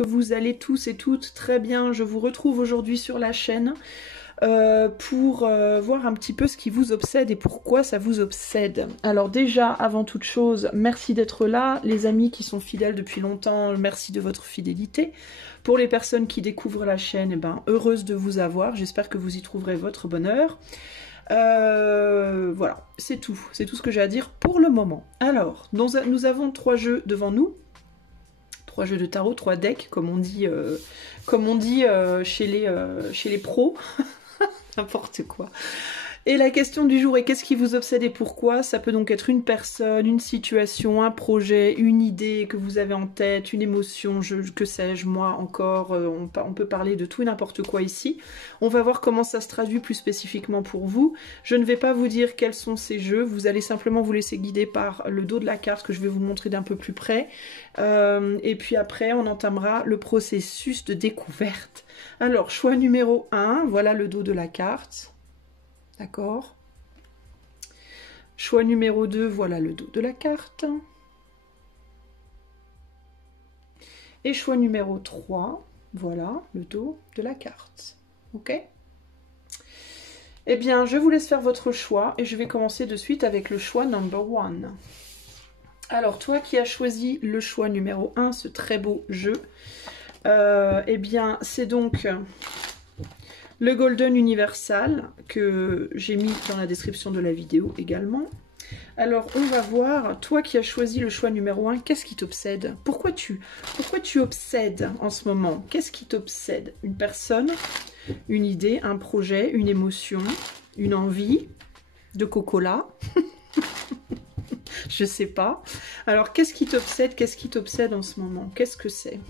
que vous allez tous et toutes très bien. Je vous retrouve aujourd'hui sur la chaîne pour voir un petit peu ce qui vous obsède et pourquoi ça vous obsède. Alors déjà, avant toute chose, merci d'être là. Les amis qui sont fidèles depuis longtemps, merci de votre fidélité. Pour les personnes qui découvrent la chaîne, eh ben, heureuse de vous avoir. J'espère que vous y trouverez votre bonheur. Voilà, c'est tout ce que j'ai à dire pour le moment. Alors, nous avons 3 jeux devant nous. 3 jeux de tarot, 3 decks, comme on dit chez les pros. N'importe quoi. Et la question du jour est qu'est-ce qui vous obsède et pourquoi? Ça peut donc être une personne, une situation, un projet, une idée que vous avez en tête, une émotion, que sais-je, moi encore, on peut parler de tout et n'importe quoi ici. On va voir comment ça se traduit plus spécifiquement pour vous. Je ne vais pas vous dire quels sont ces jeux, vous allez simplement vous laisser guider par le dos de la carte que je vais vous montrer d'un peu plus près. Et puis après, on entamera le processus de découverte. Alors, choix numéro 1, voilà le dos de la carte. D'accord. Choix numéro 2, voilà le dos de la carte. Et choix numéro 3, voilà le dos de la carte. Ok? Eh bien, je vous laisse faire votre choix et je vais commencer de suite avec le choix number 1. Alors, toi qui as choisi le choix numéro 1, ce très beau jeu, eh bien, c'est donc le Golden Universal que j'ai mis dans la description de la vidéo également. Alors, on va voir, toi qui as choisi le choix numéro 1, qu'est-ce qui t'obsède? Pourquoi tu obsèdes en ce moment? Qu'est-ce qui t'obsède? Une personne, une idée, un projet, une émotion, une envie de coca-cola? Je sais pas. Alors, qu'est-ce qui t'obsède? Qu'est-ce qui t'obsède en ce moment? Qu'est-ce que c'est?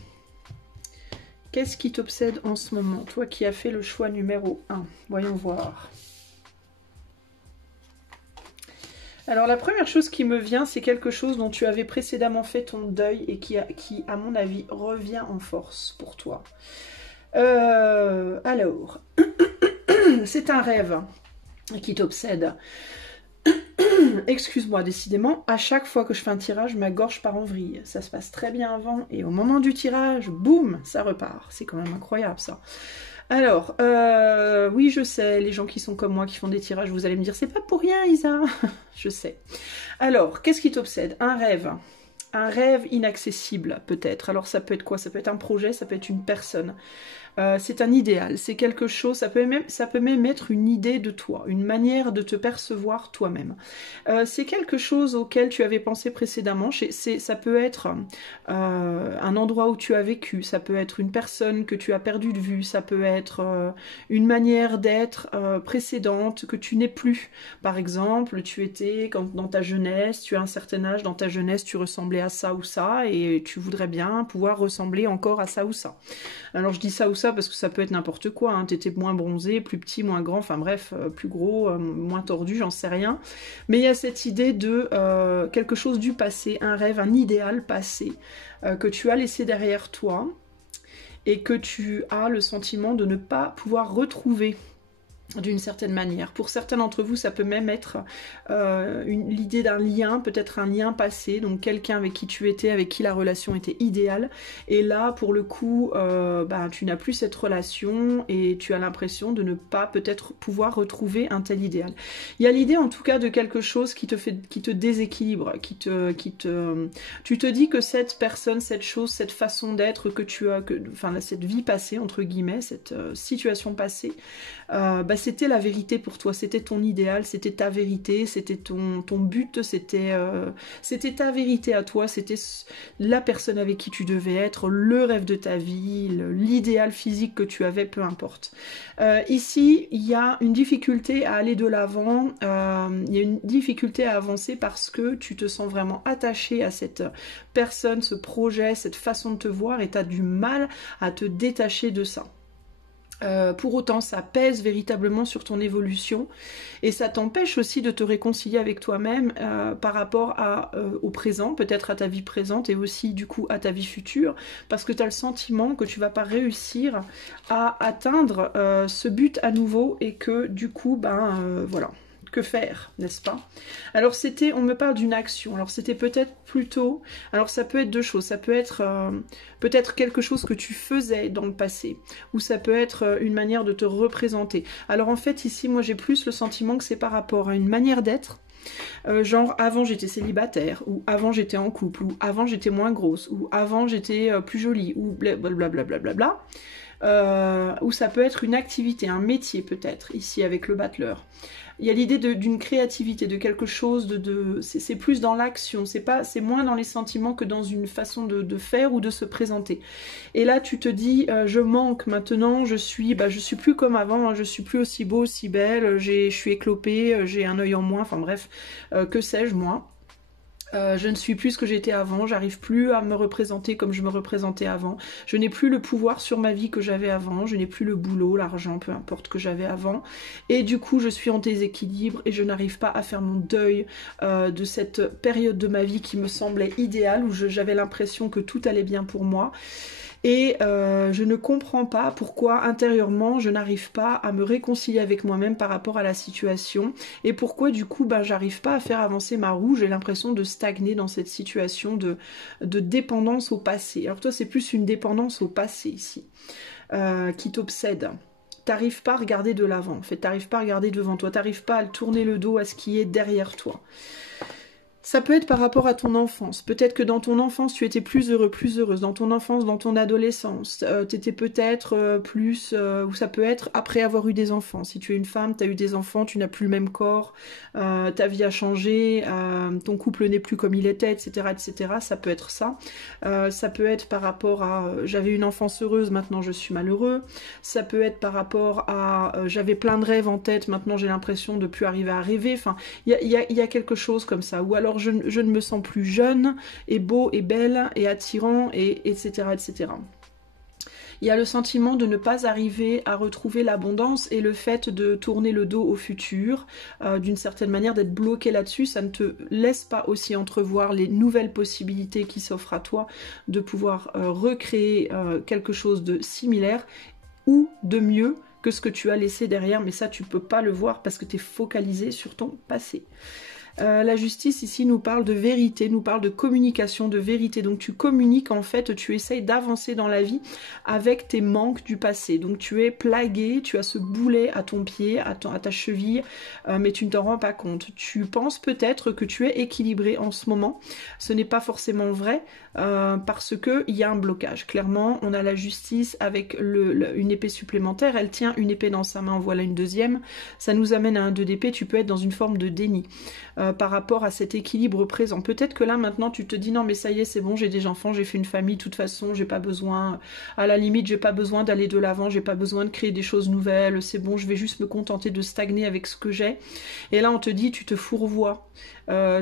Qu'est-ce qui t'obsède en ce moment? Toi qui as fait le choix numéro 1. Voyons voir. Alors la première chose qui me vient, c'est quelque chose dont tu avais précédemment fait ton deuil et qui à mon avis, revient en force pour toi. Alors, c'est un rêve qui t'obsède. Excuse-moi, décidément, à chaque fois que je fais un tirage, ma gorge part en vrille. Ça se passe très bien avant, et au moment du tirage, boum, ça repart. C'est quand même incroyable, ça. Alors, oui, je sais, les gens qui sont comme moi, qui font des tirages, vous allez me dire, c'est pas pour rien, Isa. Je sais. Alors, qu'est-ce qui t'obsède? Un rêve. Un rêve inaccessible, peut-être. Alors, ça peut être quoi? Ça peut être un projet, ça peut être une personne. C'est un idéal, c'est quelque chose, ça peut même être une idée de toi, une manière de te percevoir toi-même. C'est quelque chose auquel tu avais pensé précédemment, ça peut être un endroit où tu as vécu, ça peut être une personne que tu as perdue de vue, ça peut être une manière d'être précédente que tu n'es plus. Par exemple, tu étais, dans ta jeunesse, tu as un certain âge, dans ta jeunesse, tu ressemblais à ça ou ça, et tu voudrais bien pouvoir ressembler encore à ça ou ça. Alors je dis ça ou ça parce que ça peut être n'importe quoi, hein. T'étais moins bronzé, plus petit, moins grand, enfin bref, plus gros, moins tordu, j'en sais rien. Mais il y a cette idée de quelque chose du passé, un rêve, un idéal passé que tu as laissé derrière toi et que tu as le sentiment de ne pas pouvoir retrouver d'une certaine manière. Pour certains d'entre vous, ça peut même être l'idée d'un lien, peut-être un lien passé, donc quelqu'un avec qui tu étais, avec qui la relation était idéale, et là, pour le coup, tu n'as plus cette relation et tu as l'impression de ne pas peut-être pouvoir retrouver un tel idéal. Il y a l'idée en tout cas de quelque chose qui te déséquilibre, tu te dis que cette personne, cette chose, cette façon d'être que tu as, cette vie passée, entre guillemets, cette situation passée, c'était la vérité pour toi, c'était ton idéal, c'était ta vérité, c'était ton but, c'était ta vérité à toi, c'était la personne avec qui tu devais être, le rêve de ta vie, l'idéal physique que tu avais, peu importe. Ici, il y a une difficulté à aller de l'avant, il y a une difficulté à avancer parce que tu te sens vraiment attaché à cette personne, ce projet, cette façon de te voir et tu as du mal à te détacher de ça. Pour autant, ça pèse véritablement sur ton évolution et ça t'empêche aussi de te réconcilier avec toi-même par rapport au présent, peut-être à ta vie présente et aussi du coup à ta vie future, parce que tu as le sentiment que tu vas pas réussir à atteindre ce but à nouveau et que du coup, voilà, que faire, n'est-ce pas? Alors on me parle d'une action, alors c'était peut-être plutôt, alors ça peut être deux choses, ça peut être peut-être quelque chose que tu faisais dans le passé, ou ça peut être une manière de te représenter. Alors en fait ici, moi j'ai plus le sentiment que c'est par rapport à une manière d'être, genre avant j'étais célibataire, ou avant j'étais en couple, ou avant j'étais moins grosse, ou avant j'étais plus jolie, ou blablabla, ou ça peut être une activité, un métier peut-être, ici avec le battleur. Il y a l'idée d'une créativité, de quelque chose, c'est plus dans l'action, c'est moins dans les sentiments que dans une façon de faire ou de se présenter. Et là tu te dis, je manque maintenant, je suis plus comme avant, hein, je suis plus aussi beau, aussi belle, je suis éclopée, j'ai un œil en moins, enfin bref, que sais-je moi. Je ne suis plus ce que j'étais avant, j'arrive plus à me représenter comme je me représentais avant, je n'ai plus le pouvoir sur ma vie que j'avais avant, je n'ai plus le boulot, l'argent, peu importe que j'avais avant, et du coup je suis en déséquilibre et je n'arrive pas à faire mon deuil de cette période de ma vie qui me semblait idéale, où j'avais l'impression que tout allait bien pour moi. Et je ne comprends pas pourquoi intérieurement je n'arrive pas à me réconcilier avec moi-même par rapport à la situation, et pourquoi du coup j'arrive pas à faire avancer ma roue. J'ai l'impression de stagner dans cette situation de dépendance au passé. Alors toi c'est plus une dépendance au passé ici qui t'obsède. T'arrives pas à regarder de l'avant, en fait t'arrives pas à regarder devant toi, t'arrives pas à tourner le dos à ce qui est derrière toi. Ça peut être par rapport à ton enfance. Peut-être que dans ton enfance, tu étais plus heureux, plus heureuse. Dans ton enfance, dans ton adolescence, tu étais peut-être plus... ou ça peut être après avoir eu des enfants. Si tu es une femme, tu as eu des enfants, tu n'as plus le même corps, ta vie a changé, ton couple n'est plus comme il était, etc. etc. Ça peut être ça. Ça peut être par rapport à... j'avais une enfance heureuse, maintenant je suis malheureux. Ça peut être par rapport à... j'avais plein de rêves en tête, maintenant j'ai l'impression de plus arriver à rêver. Enfin, il y a quelque chose comme ça. Ou alors je ne me sens plus jeune et beau et belle et attirant, et etc. etc. Il y a le sentiment de ne pas arriver à retrouver l'abondance et le fait de tourner le dos au futur, d'une certaine manière d'être bloqué là-dessus. Ça ne te laisse pas aussi entrevoir les nouvelles possibilités qui s'offrent à toi de pouvoir recréer quelque chose de similaire ou de mieux que ce que tu as laissé derrière, mais ça tu peux pas le voir parce que tu es focalisé sur ton passé. La justice ici nous parle de vérité, nous parle de communication, de vérité. Donc tu communiques, en fait, tu essayes d'avancer dans la vie avec tes manques du passé. Donc tu es plagué, tu as ce boulet à ton pied, à ta cheville, mais tu ne t'en rends pas compte. Tu penses peut-être que tu es équilibré en ce moment. Ce n'est pas forcément vrai parce qu'il y a un blocage. Clairement, on a la justice avec une épée supplémentaire. Elle tient une épée dans sa main, en voilà une deuxième. Ça nous amène à un 2 d'épée. Tu peux être dans une forme de déni. Par rapport à cet équilibre présent. Peut-être que là maintenant tu te dis non mais ça y est c'est bon, j'ai des enfants, j'ai fait une famille, de toute façon j'ai pas besoin, à la limite j'ai pas besoin d'aller de l'avant, j'ai pas besoin de créer des choses nouvelles, c'est bon, je vais juste me contenter de stagner avec ce que j'ai. Et là on te dit tu te fourvoies,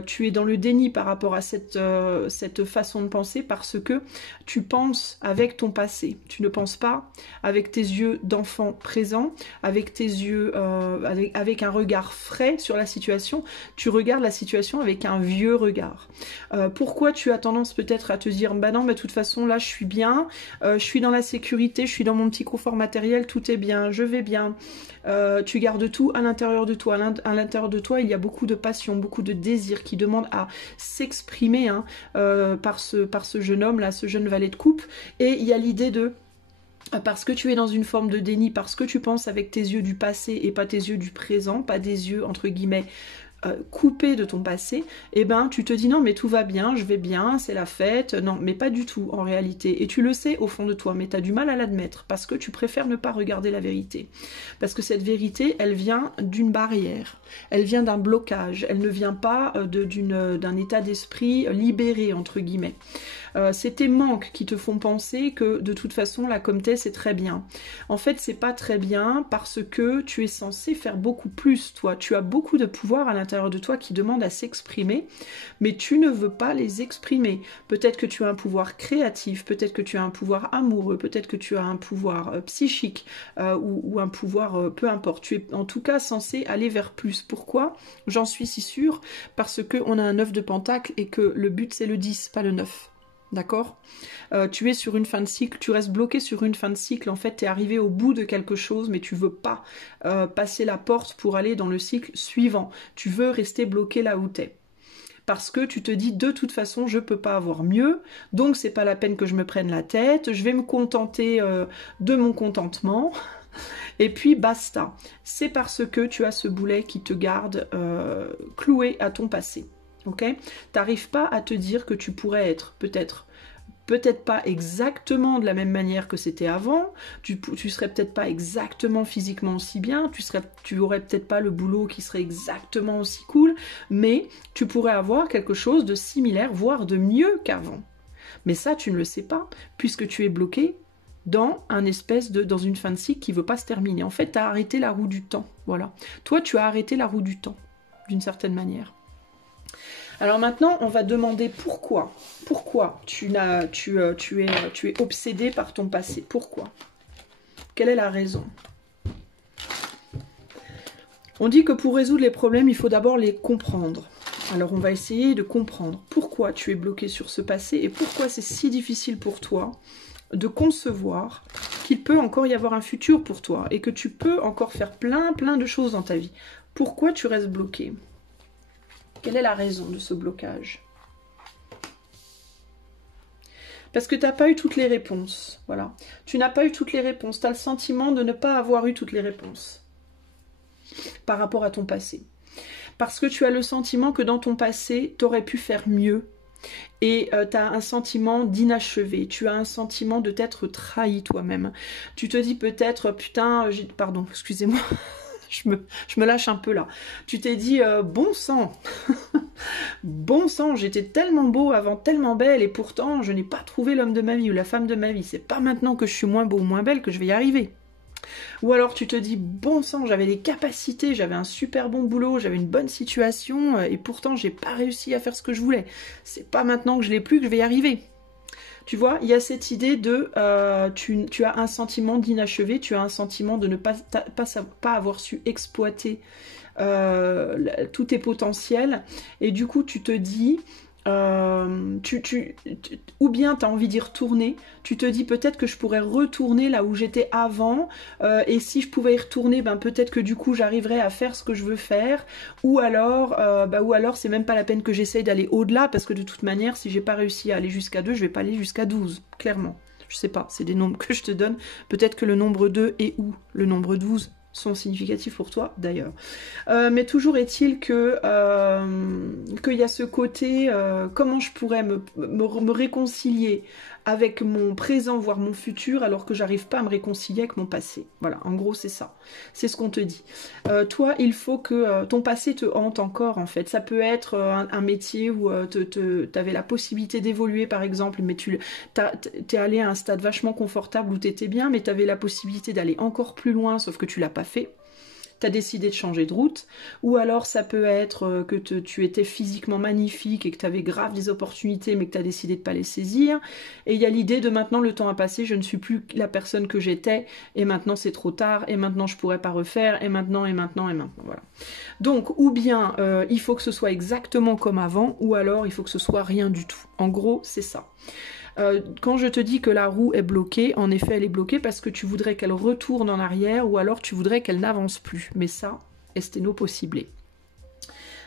tu es dans le déni par rapport à cette façon de penser parce que tu penses avec ton passé, tu ne penses pas avec tes yeux d'enfant présent, avec tes yeux, avec un regard frais sur la situation, tu regardes la situation avec un vieux regard. Pourquoi tu as tendance peut-être à te dire bah non, mais de toute façon là je suis bien, je suis dans la sécurité, je suis dans mon petit confort matériel, tout est bien, je vais bien. Tu gardes tout à l'intérieur de toi. À l'intérieur de toi, il y a beaucoup de passion, beaucoup de désir qui demande à s'exprimer hein, par ce jeune homme là, ce jeune valet de coupe. Et il y a l'idée de parce que tu es dans une forme de déni, parce que tu penses avec tes yeux du passé et pas tes yeux du présent, pas des yeux entre guillemets coupé de ton passé, et ben tu te dis non mais tout va bien, je vais bien, c'est la fête, non mais pas du tout en réalité, et tu le sais au fond de toi, mais tu as du mal à l'admettre parce que tu préfères ne pas regarder la vérité, parce que cette vérité elle vient d'une barrière, elle vient d'un blocage, elle ne vient pas d'un état d'esprit libéré entre guillemets. C'est tes manques qui te font penser que de toute façon là comme t'es c'est très bien. En fait c'est pas très bien parce que tu es censé faire beaucoup plus toi, tu as beaucoup de pouvoir à l'intérieur de toi qui demande à s'exprimer, mais tu ne veux pas les exprimer. Peut-être que tu as un pouvoir créatif, peut-être que tu as un pouvoir amoureux, peut-être que tu as un pouvoir psychique ou un pouvoir peu importe. Tu es en tout cas censé aller vers plus. Pourquoi? J'en suis si sûre, parce qu'on a un 9 de pentacle et que le but c'est le 10, pas le 9. D'accord? Tu es sur une fin de cycle, tu restes bloqué sur une fin de cycle, en fait tu es arrivé au bout de quelque chose, mais tu veux pas passer la porte pour aller dans le cycle suivant. Tu veux rester bloqué là où tu es. Parce que tu te dis de toute façon je peux pas avoir mieux, donc c'est pas la peine que je me prenne la tête, je vais me contenter de mon contentement, et puis basta. C'est parce que tu as ce boulet qui te garde cloué à ton passé. Ok? T'arrives pas à te dire que tu pourrais être peut-être pas exactement de la même manière que c'était avant, tu serais peut-être pas exactement physiquement aussi bien, tu aurais peut-être pas le boulot qui serait exactement aussi cool, mais tu pourrais avoir quelque chose de similaire, voire de mieux qu'avant. Mais ça, tu ne le sais pas, puisque tu es bloqué dans dans une fin de cycle qui ne veut pas se terminer. En fait, tu as arrêté la roue du temps. Voilà. Toi, tu as arrêté la roue du temps, d'une certaine manière. Alors maintenant, on va demander pourquoi. Pourquoi tu es obsédé par ton passé? Pourquoi? Quelle est la raison? On dit que pour résoudre les problèmes, il faut d'abord les comprendre. Alors on va essayer de comprendre pourquoi tu es bloqué sur ce passé et pourquoi c'est si difficile pour toi de concevoir qu'il peut encore y avoir un futur pour toi et que tu peux encore faire plein de choses dans ta vie. Pourquoi tu restes bloqué? Quelle est la raison de ce blocage? Parce que tu n'as pas eu toutes les réponses. Voilà. Tu n'as pas eu toutes les réponses. Tu as le sentiment de ne pas avoir eu toutes les réponses par rapport à ton passé. Parce que tu as le sentiment que dans ton passé, tu aurais pu faire mieux. Et tu as un sentiment d'inachevé. Tu as un sentiment de t'être trahi toi-même. Tu te dis peut-être, putain, pardon, excusez-moi. Je me lâche un peu là. Tu t'es dit, bon sang, bon sang, j'étais tellement beau avant, tellement belle, et pourtant je n'ai pas trouvé l'homme de ma vie ou la femme de ma vie. C'est pas maintenant que je suis moins beau ou moins belle que je vais y arriver. Ou alors tu te dis, bon sang, j'avais des capacités, j'avais un super bon boulot, j'avais une bonne situation, et pourtant j'ai pas réussi à faire ce que je voulais. C'est pas maintenant que je l'ai plus que je vais y arriver. Tu vois, il y a cette idée de tu as un sentiment d'inachevé, tu as un sentiment de ne pas avoir su exploiter tous tes potentiels, et du coup tu te dis ou bien tu as envie d'y retourner, tu te dis peut-être que je pourrais retourner là où j'étais avant, et si je pouvais y retourner, ben peut-être que du coup j'arriverais à faire ce que je veux faire, ou alors c'est même pas la peine que j'essaye d'aller au-delà, parce que de toute manière si j'ai pas réussi à aller jusqu'à 2, je vais pas aller jusqu'à 12, clairement. Je sais pas, c'est des nombres que je te donne, peut-être que le nombre 2 et ou le nombre 12 sont significatifs pour toi d'ailleurs. Mais toujours est-il que qu'il y a ce côté, comment je pourrais me réconcilier avec mon présent, voire mon futur, alors que j'arrive pas à me réconcilier avec mon passé. Voilà, en gros c'est ça. C'est ce qu'on te dit. Toi, il faut que ton passé te hante encore en fait. Ça peut être un métier où tu avais la possibilité d'évoluer par exemple, mais t'es allé à un stade vachement confortable où tu étais bien, mais tu avais la possibilité d'aller encore plus loin, sauf que tu l'as pas fait. Tu as décidé de changer de route, ou alors ça peut être que tu étais physiquement magnifique et que tu avais grave des opportunités mais que tu as décidé de ne pas les saisir, et il y a l'idée de maintenant le temps a passé, je ne suis plus la personne que j'étais, et maintenant c'est trop tard, et maintenant je pourrais pas refaire, et maintenant, voilà. Donc, ou bien il faut que ce soit exactement comme avant, ou alors il faut que ce soit rien du tout. En gros, c'est ça. Quand je te dis que la roue est bloquée, en effet elle est bloquée parce que tu voudrais qu'elle retourne en arrière ou alors tu voudrais qu'elle n'avance plus. Mais ça, esteno possible.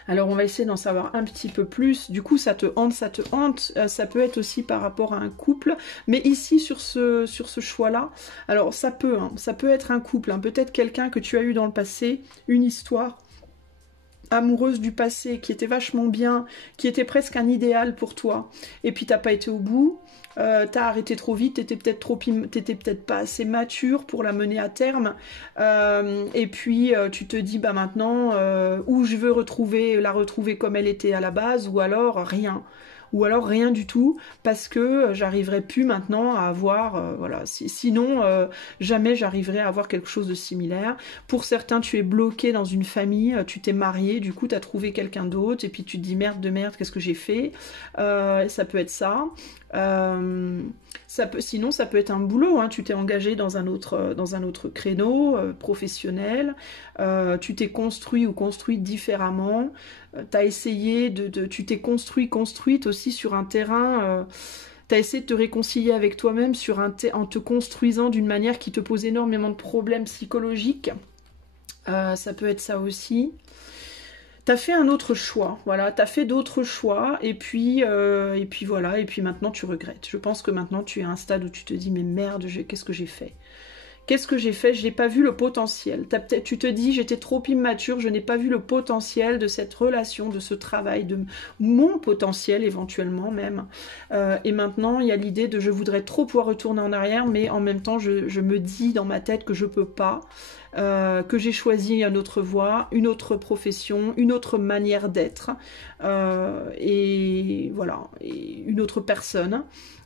Alors on va essayer d'en savoir un petit peu plus. Du coup ça te hante. Ça peut être aussi par rapport à un couple. Mais ici sur ce choix-là, alors ça peut être un couple. Hein. Peut-être quelqu'un que tu as eu dans le passé, une histoire amoureuse du passé qui était vachement bien, qui était presque un idéal pour toi. Et puis t'as pas été au bout. T'as arrêté trop vite, t'étais peut-être pas assez mature pour la mener à terme, et puis tu te dis bah maintenant ou je veux la retrouver comme elle était à la base, ou alors rien du tout, parce que j'arriverai plus maintenant à avoir, voilà, sinon jamais j'arriverai à avoir quelque chose de similaire. Pour certains, tu es bloqué dans une famille, tu t'es marié, du coup tu as trouvé quelqu'un d'autre, et puis tu te dis merde, qu'est-ce que j'ai fait, ça peut être ça. Sinon ça peut être un boulot, hein. Tu t'es engagé dans un autre créneau professionnel, tu t'es construit ou construite différemment, tu as essayé tu t'es construite aussi sur un terrain, Tu as essayé de te réconcilier avec toi-même en te construisant d'une manière qui te pose énormément de problèmes psychologiques. Ça peut être ça aussi. T'as fait un autre choix, voilà, t'as fait d'autres choix, et puis voilà, et puis maintenant tu regrettes. Je pense que maintenant tu es à un stade où tu te dis, mais merde, qu'est-ce que j'ai fait? Qu'est-ce que j'ai fait? Je n'ai pas vu le potentiel. Tu te dis, j'étais trop immature, je n'ai pas vu le potentiel de cette relation, de ce travail, de mon potentiel éventuellement même. Et maintenant, il y a l'idée de je voudrais trop pouvoir retourner en arrière, mais en même temps, je me dis dans ma tête que je peux pas. Que j'ai choisi une autre voie, une autre profession, une autre manière d'être, et voilà, et une autre personne.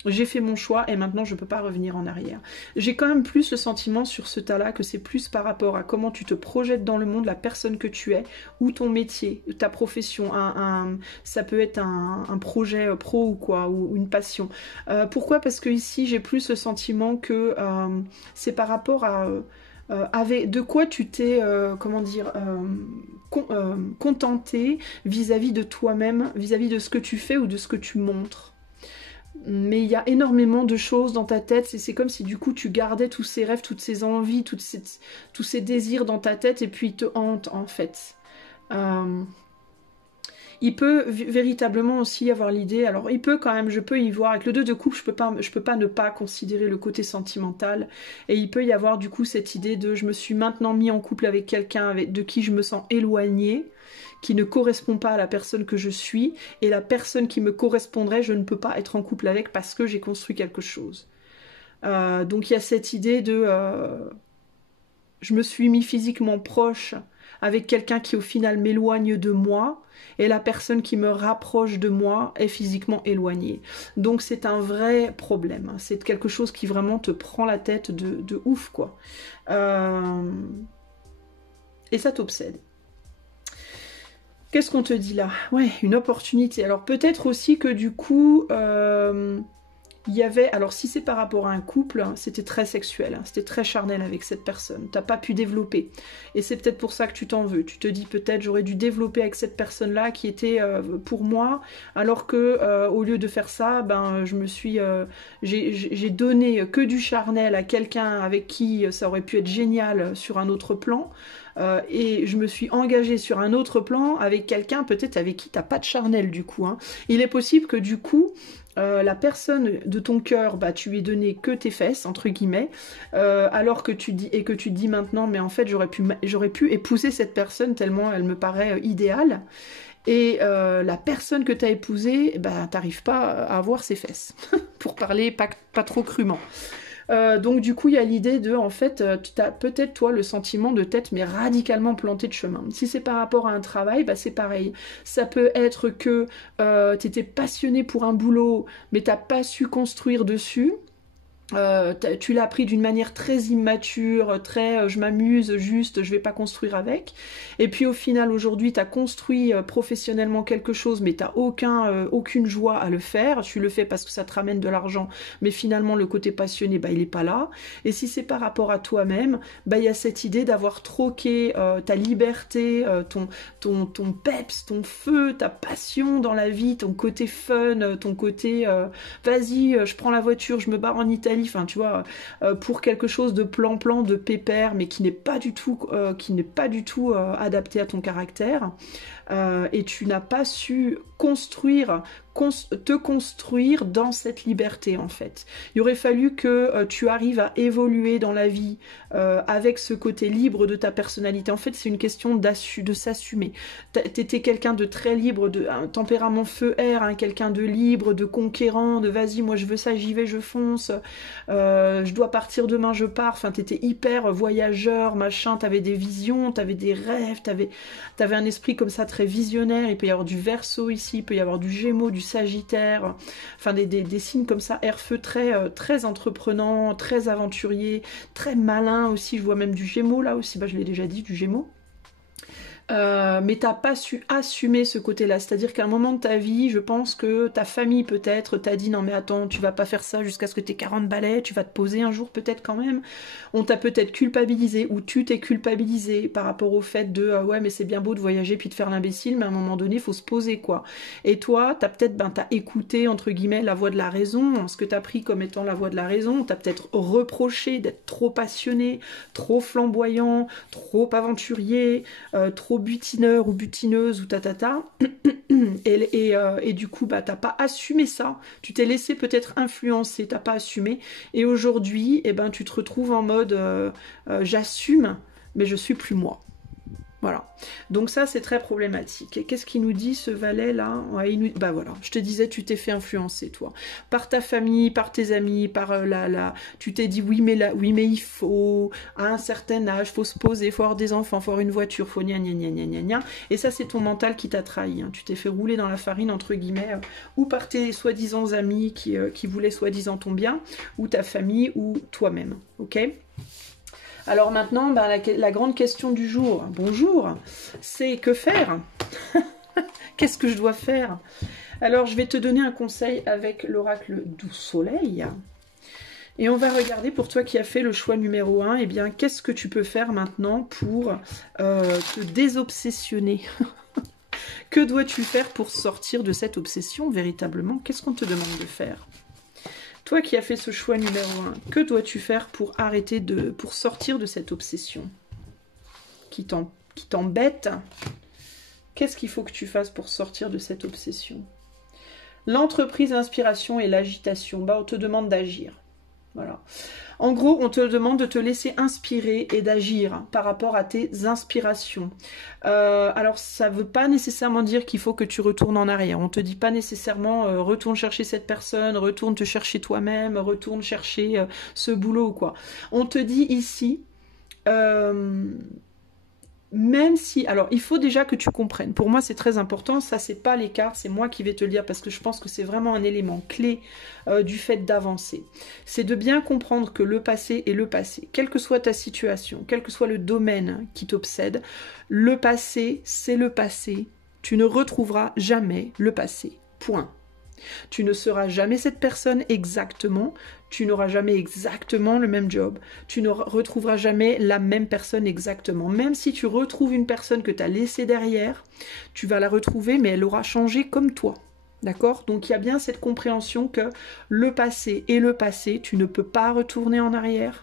J'ai fait mon choix et maintenant je peux pas revenir en arrière. J'ai quand même plus le sentiment sur ce tas-là que c'est plus par rapport à comment tu te projettes dans le monde, la personne que tu es, ou ton métier, ta profession, ça peut être un projet pro ou quoi, ou une passion. Pourquoi? Parce que ici j'ai plus le sentiment que c'est par rapport à de quoi tu t'es, contenté vis-à-vis de toi-même, vis-à-vis de ce que tu fais ou de ce que tu montres. Mais il y a énormément de choses dans ta tête, c'est comme si du coup tu gardais tous ces rêves, toutes ces envies, tous ces désirs dans ta tête et puis ils te hantent en fait. Il peut véritablement aussi y avoir l'idée, alors il peut quand même, je peux y voir, avec le 2 de coupe, je peux pas ne pas considérer le côté sentimental, et il peut y avoir du coup cette idée de je me suis maintenant mis en couple avec quelqu'un de qui je me sens éloignée, qui ne correspond pas à la personne que je suis, et la personne qui me correspondrait, je ne peux pas être en couple avec parce que j'ai construit quelque chose. Donc il y a cette idée de je me suis mis physiquement proche avec quelqu'un qui au final m'éloigne de moi, et la personne qui me rapproche de moi est physiquement éloignée. Donc c'est un vrai problème, c'est quelque chose qui vraiment te prend la tête de ouf quoi. Et ça t'obsède. Qu'est-ce qu'on te dit là? Ouais, une opportunité. Alors peut-être aussi que du coup, il y avait, alors si c'est par rapport à un couple, hein, c'était très sexuel, hein, c'était très charnel avec cette personne, t'as pas pu développer, et c'est peut-être pour ça que tu t'en veux, tu te dis peut-être j'aurais dû développer avec cette personne-là qui était pour moi, alors que au lieu de faire ça, ben je me suis, j'ai donné que du charnel à quelqu'un avec qui ça aurait pu être génial sur un autre plan, et je me suis engagée sur un autre plan avec quelqu'un peut-être avec qui t'as pas de charnel du coup, hein. Il est possible que du coup la personne de ton cœur, bah, tu lui ai donné que tes fesses, entre guillemets, alors que tu te dis maintenant, mais en fait j'aurais pu épouser cette personne tellement elle me paraît idéale, et la personne que tu as épousée, bah, t'arrives pas à avoir ses fesses, pour parler pas trop crûment. Donc du coup il y a l'idée de, en fait, tu as peut-être toi le sentiment de t'être mais radicalement planté de chemin. Si c'est par rapport à un travail, bah c'est pareil. Ça peut être que tu étais passionné pour un boulot, mais t'as pas su construire dessus. Tu l'as pris d'une manière très immature, très je m'amuse juste, je vais pas construire avec. Et puis au final aujourd'hui tu as construit professionnellement quelque chose, mais t'as aucune joie à le faire. Tu le fais parce que ça te ramène de l'argent, mais finalement le côté passionné, bah il est pas là. Et si c'est par rapport à toi-même, bah il y a cette idée d'avoir troqué ta liberté, ton peps, ton feu, ta passion dans la vie, ton côté fun, ton côté vas-y, je prends la voiture, je me barre en Italie. Enfin, tu vois, pour quelque chose de plan-plan, de pépère, mais qui n'est pas du tout, adapté à ton caractère, et tu n'as pas su te construire dans cette liberté en fait. Il aurait fallu que tu arrives à évoluer dans la vie avec ce côté libre de ta personnalité. En fait, c'est une question de s'assumer. T'étais quelqu'un de très libre, un tempérament feu-air, hein, quelqu'un de libre, de conquérant, de vas-y, moi je veux ça, j'y vais, je fonce, je dois partir demain, je pars. Enfin, t'étais hyper voyageur, machin, t'avais des visions, t'avais des rêves, t'avais un esprit comme ça très visionnaire. Il peut y avoir du Verseau ici, il peut y avoir du Gémeaux, du Sagittaire, enfin des signes comme ça, air-feu, très entreprenant, très aventurier, très malin aussi. Je vois même du Gémeaux là aussi, bah, je l'ai déjà dit, du Gémeaux. Mais t'as pas su assumer ce côté-là. C'est-à-dire qu'à un moment de ta vie, je pense que ta famille peut-être t'a dit non mais attends, tu vas pas faire ça jusqu'à ce que t'aies 40 balais, tu vas te poser un jour peut-être quand même. On t'a peut-être culpabilisé ou tu t'es culpabilisé par rapport au fait de ouais mais c'est bien beau de voyager puis de faire l'imbécile, mais à un moment donné, il faut se poser quoi. Et toi, t'as peut-être t'as écouté entre guillemets la voix de la raison, ce que t'as pris comme étant la voix de la raison, t'as peut-être reproché d'être trop passionné, trop flamboyant, trop aventurier, trop butineur ou butineuse ou tatata, et du coup t'as pas assumé ça, tu t'es laissé peut-être influencer, t'as pas assumé, et aujourd'hui tu te retrouves en mode j'assume mais je suis plus moi. Voilà, donc ça c'est très problématique. Et qu'est-ce qu'il nous dit ce valet là? Ouais, bah voilà, je te disais, tu t'es fait influencer toi, par ta famille, par tes amis, par tu t'es dit oui mais il faut, à un certain âge, faut se poser, faut avoir des enfants, faut avoir une voiture, faut gna gna gna gna gna gna. Et ça c'est ton mental qui t'a trahi, hein. Tu t'es fait rouler dans la farine entre guillemets, ou par tes soi-disant amis qui voulaient soi-disant ton bien, ou ta famille, ou toi-même, ok? Alors maintenant, la grande question du jour, bonjour, c'est que faire? Qu'est-ce que je dois faire? Alors, je vais te donner un conseil avec l'oracle du soleil. Et on va regarder pour toi qui as fait le choix numéro 1, eh bien, qu'est-ce que tu peux faire maintenant pour te désobsessionner? Que dois-tu faire pour sortir de cette obsession véritablement? Qu'est-ce qu'on te demande de faire? Toi qui as fait ce choix numéro 1, que dois-tu faire pour pour sortir de cette obsession qui t'embête? Qu'est-ce qu'il faut que tu fasses pour sortir de cette obsession? L'entreprise, l'inspiration et l'agitation, on te demande d'agir. Voilà. En gros, on te demande de te laisser inspirer et d'agir par rapport à tes inspirations. Alors, ça ne veut pas nécessairement dire qu'il faut que tu retournes en arrière. On ne te dit pas nécessairement retourne chercher cette personne, retourne te chercher toi-même, retourne chercher ce boulot ou quoi. On te dit ici... même si, alors il faut déjà que tu comprennes, pour moi c'est très important, ça c'est pas l'écart, c'est moi qui vais te le dire parce que je pense que c'est vraiment un élément clé du fait d'avancer. C'est de bien comprendre que le passé est le passé, quelle que soit ta situation, quel que soit le domaine qui t'obsède, le passé c'est le passé, tu ne retrouveras jamais le passé, point. Tu ne seras jamais cette personne exactement, tu n'auras jamais exactement le même job, tu ne retrouveras jamais la même personne exactement. Même si tu retrouves une personne que tu as laissée derrière, tu vas la retrouver, mais elle aura changé comme toi. D'accord? Donc il y a bien cette compréhension que le passé est le passé, tu ne peux pas retourner en arrière.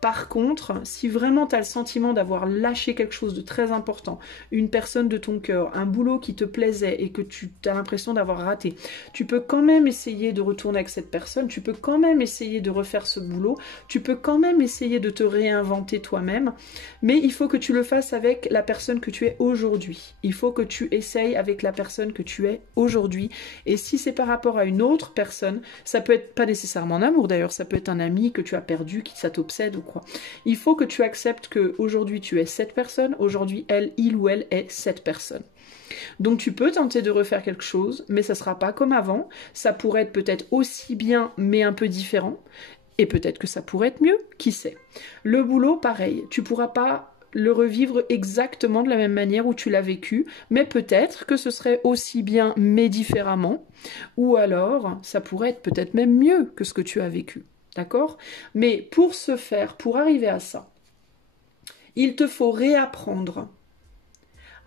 Par contre, si vraiment tu as le sentiment d'avoir lâché quelque chose de très important, une personne de ton cœur, un boulot qui te plaisait et que tu as l'impression d'avoir raté, tu peux quand même essayer de retourner avec cette personne, tu peux quand même essayer de refaire ce boulot, tu peux quand même essayer de te réinventer toi-même, mais il faut que tu le fasses avec la personne que tu es aujourd'hui. Il faut que tu essayes avec la personne que tu es aujourd'hui. Et si c'est par rapport à une autre personne, ça peut être pas nécessairement un amour d'ailleurs, ça peut être un ami que tu as perdu, qui ça t'obsède ou quoi. Il faut que tu acceptes qu'aujourd'hui tu es cette personne, aujourd'hui il ou elle est cette personne. Donc tu peux tenter de refaire quelque chose, mais ça ne sera pas comme avant, ça pourrait être peut-être aussi bien mais un peu différent, et peut-être que ça pourrait être mieux, qui sait. Le boulot, pareil, tu ne pourras pas le revivre exactement de la même manière où tu l'as vécu, mais peut-être que ce serait aussi bien mais différemment, ou alors ça pourrait être peut-être même mieux que ce que tu as vécu. D'accord? Mais pour ce faire, pour arriver à ça, il te faut réapprendre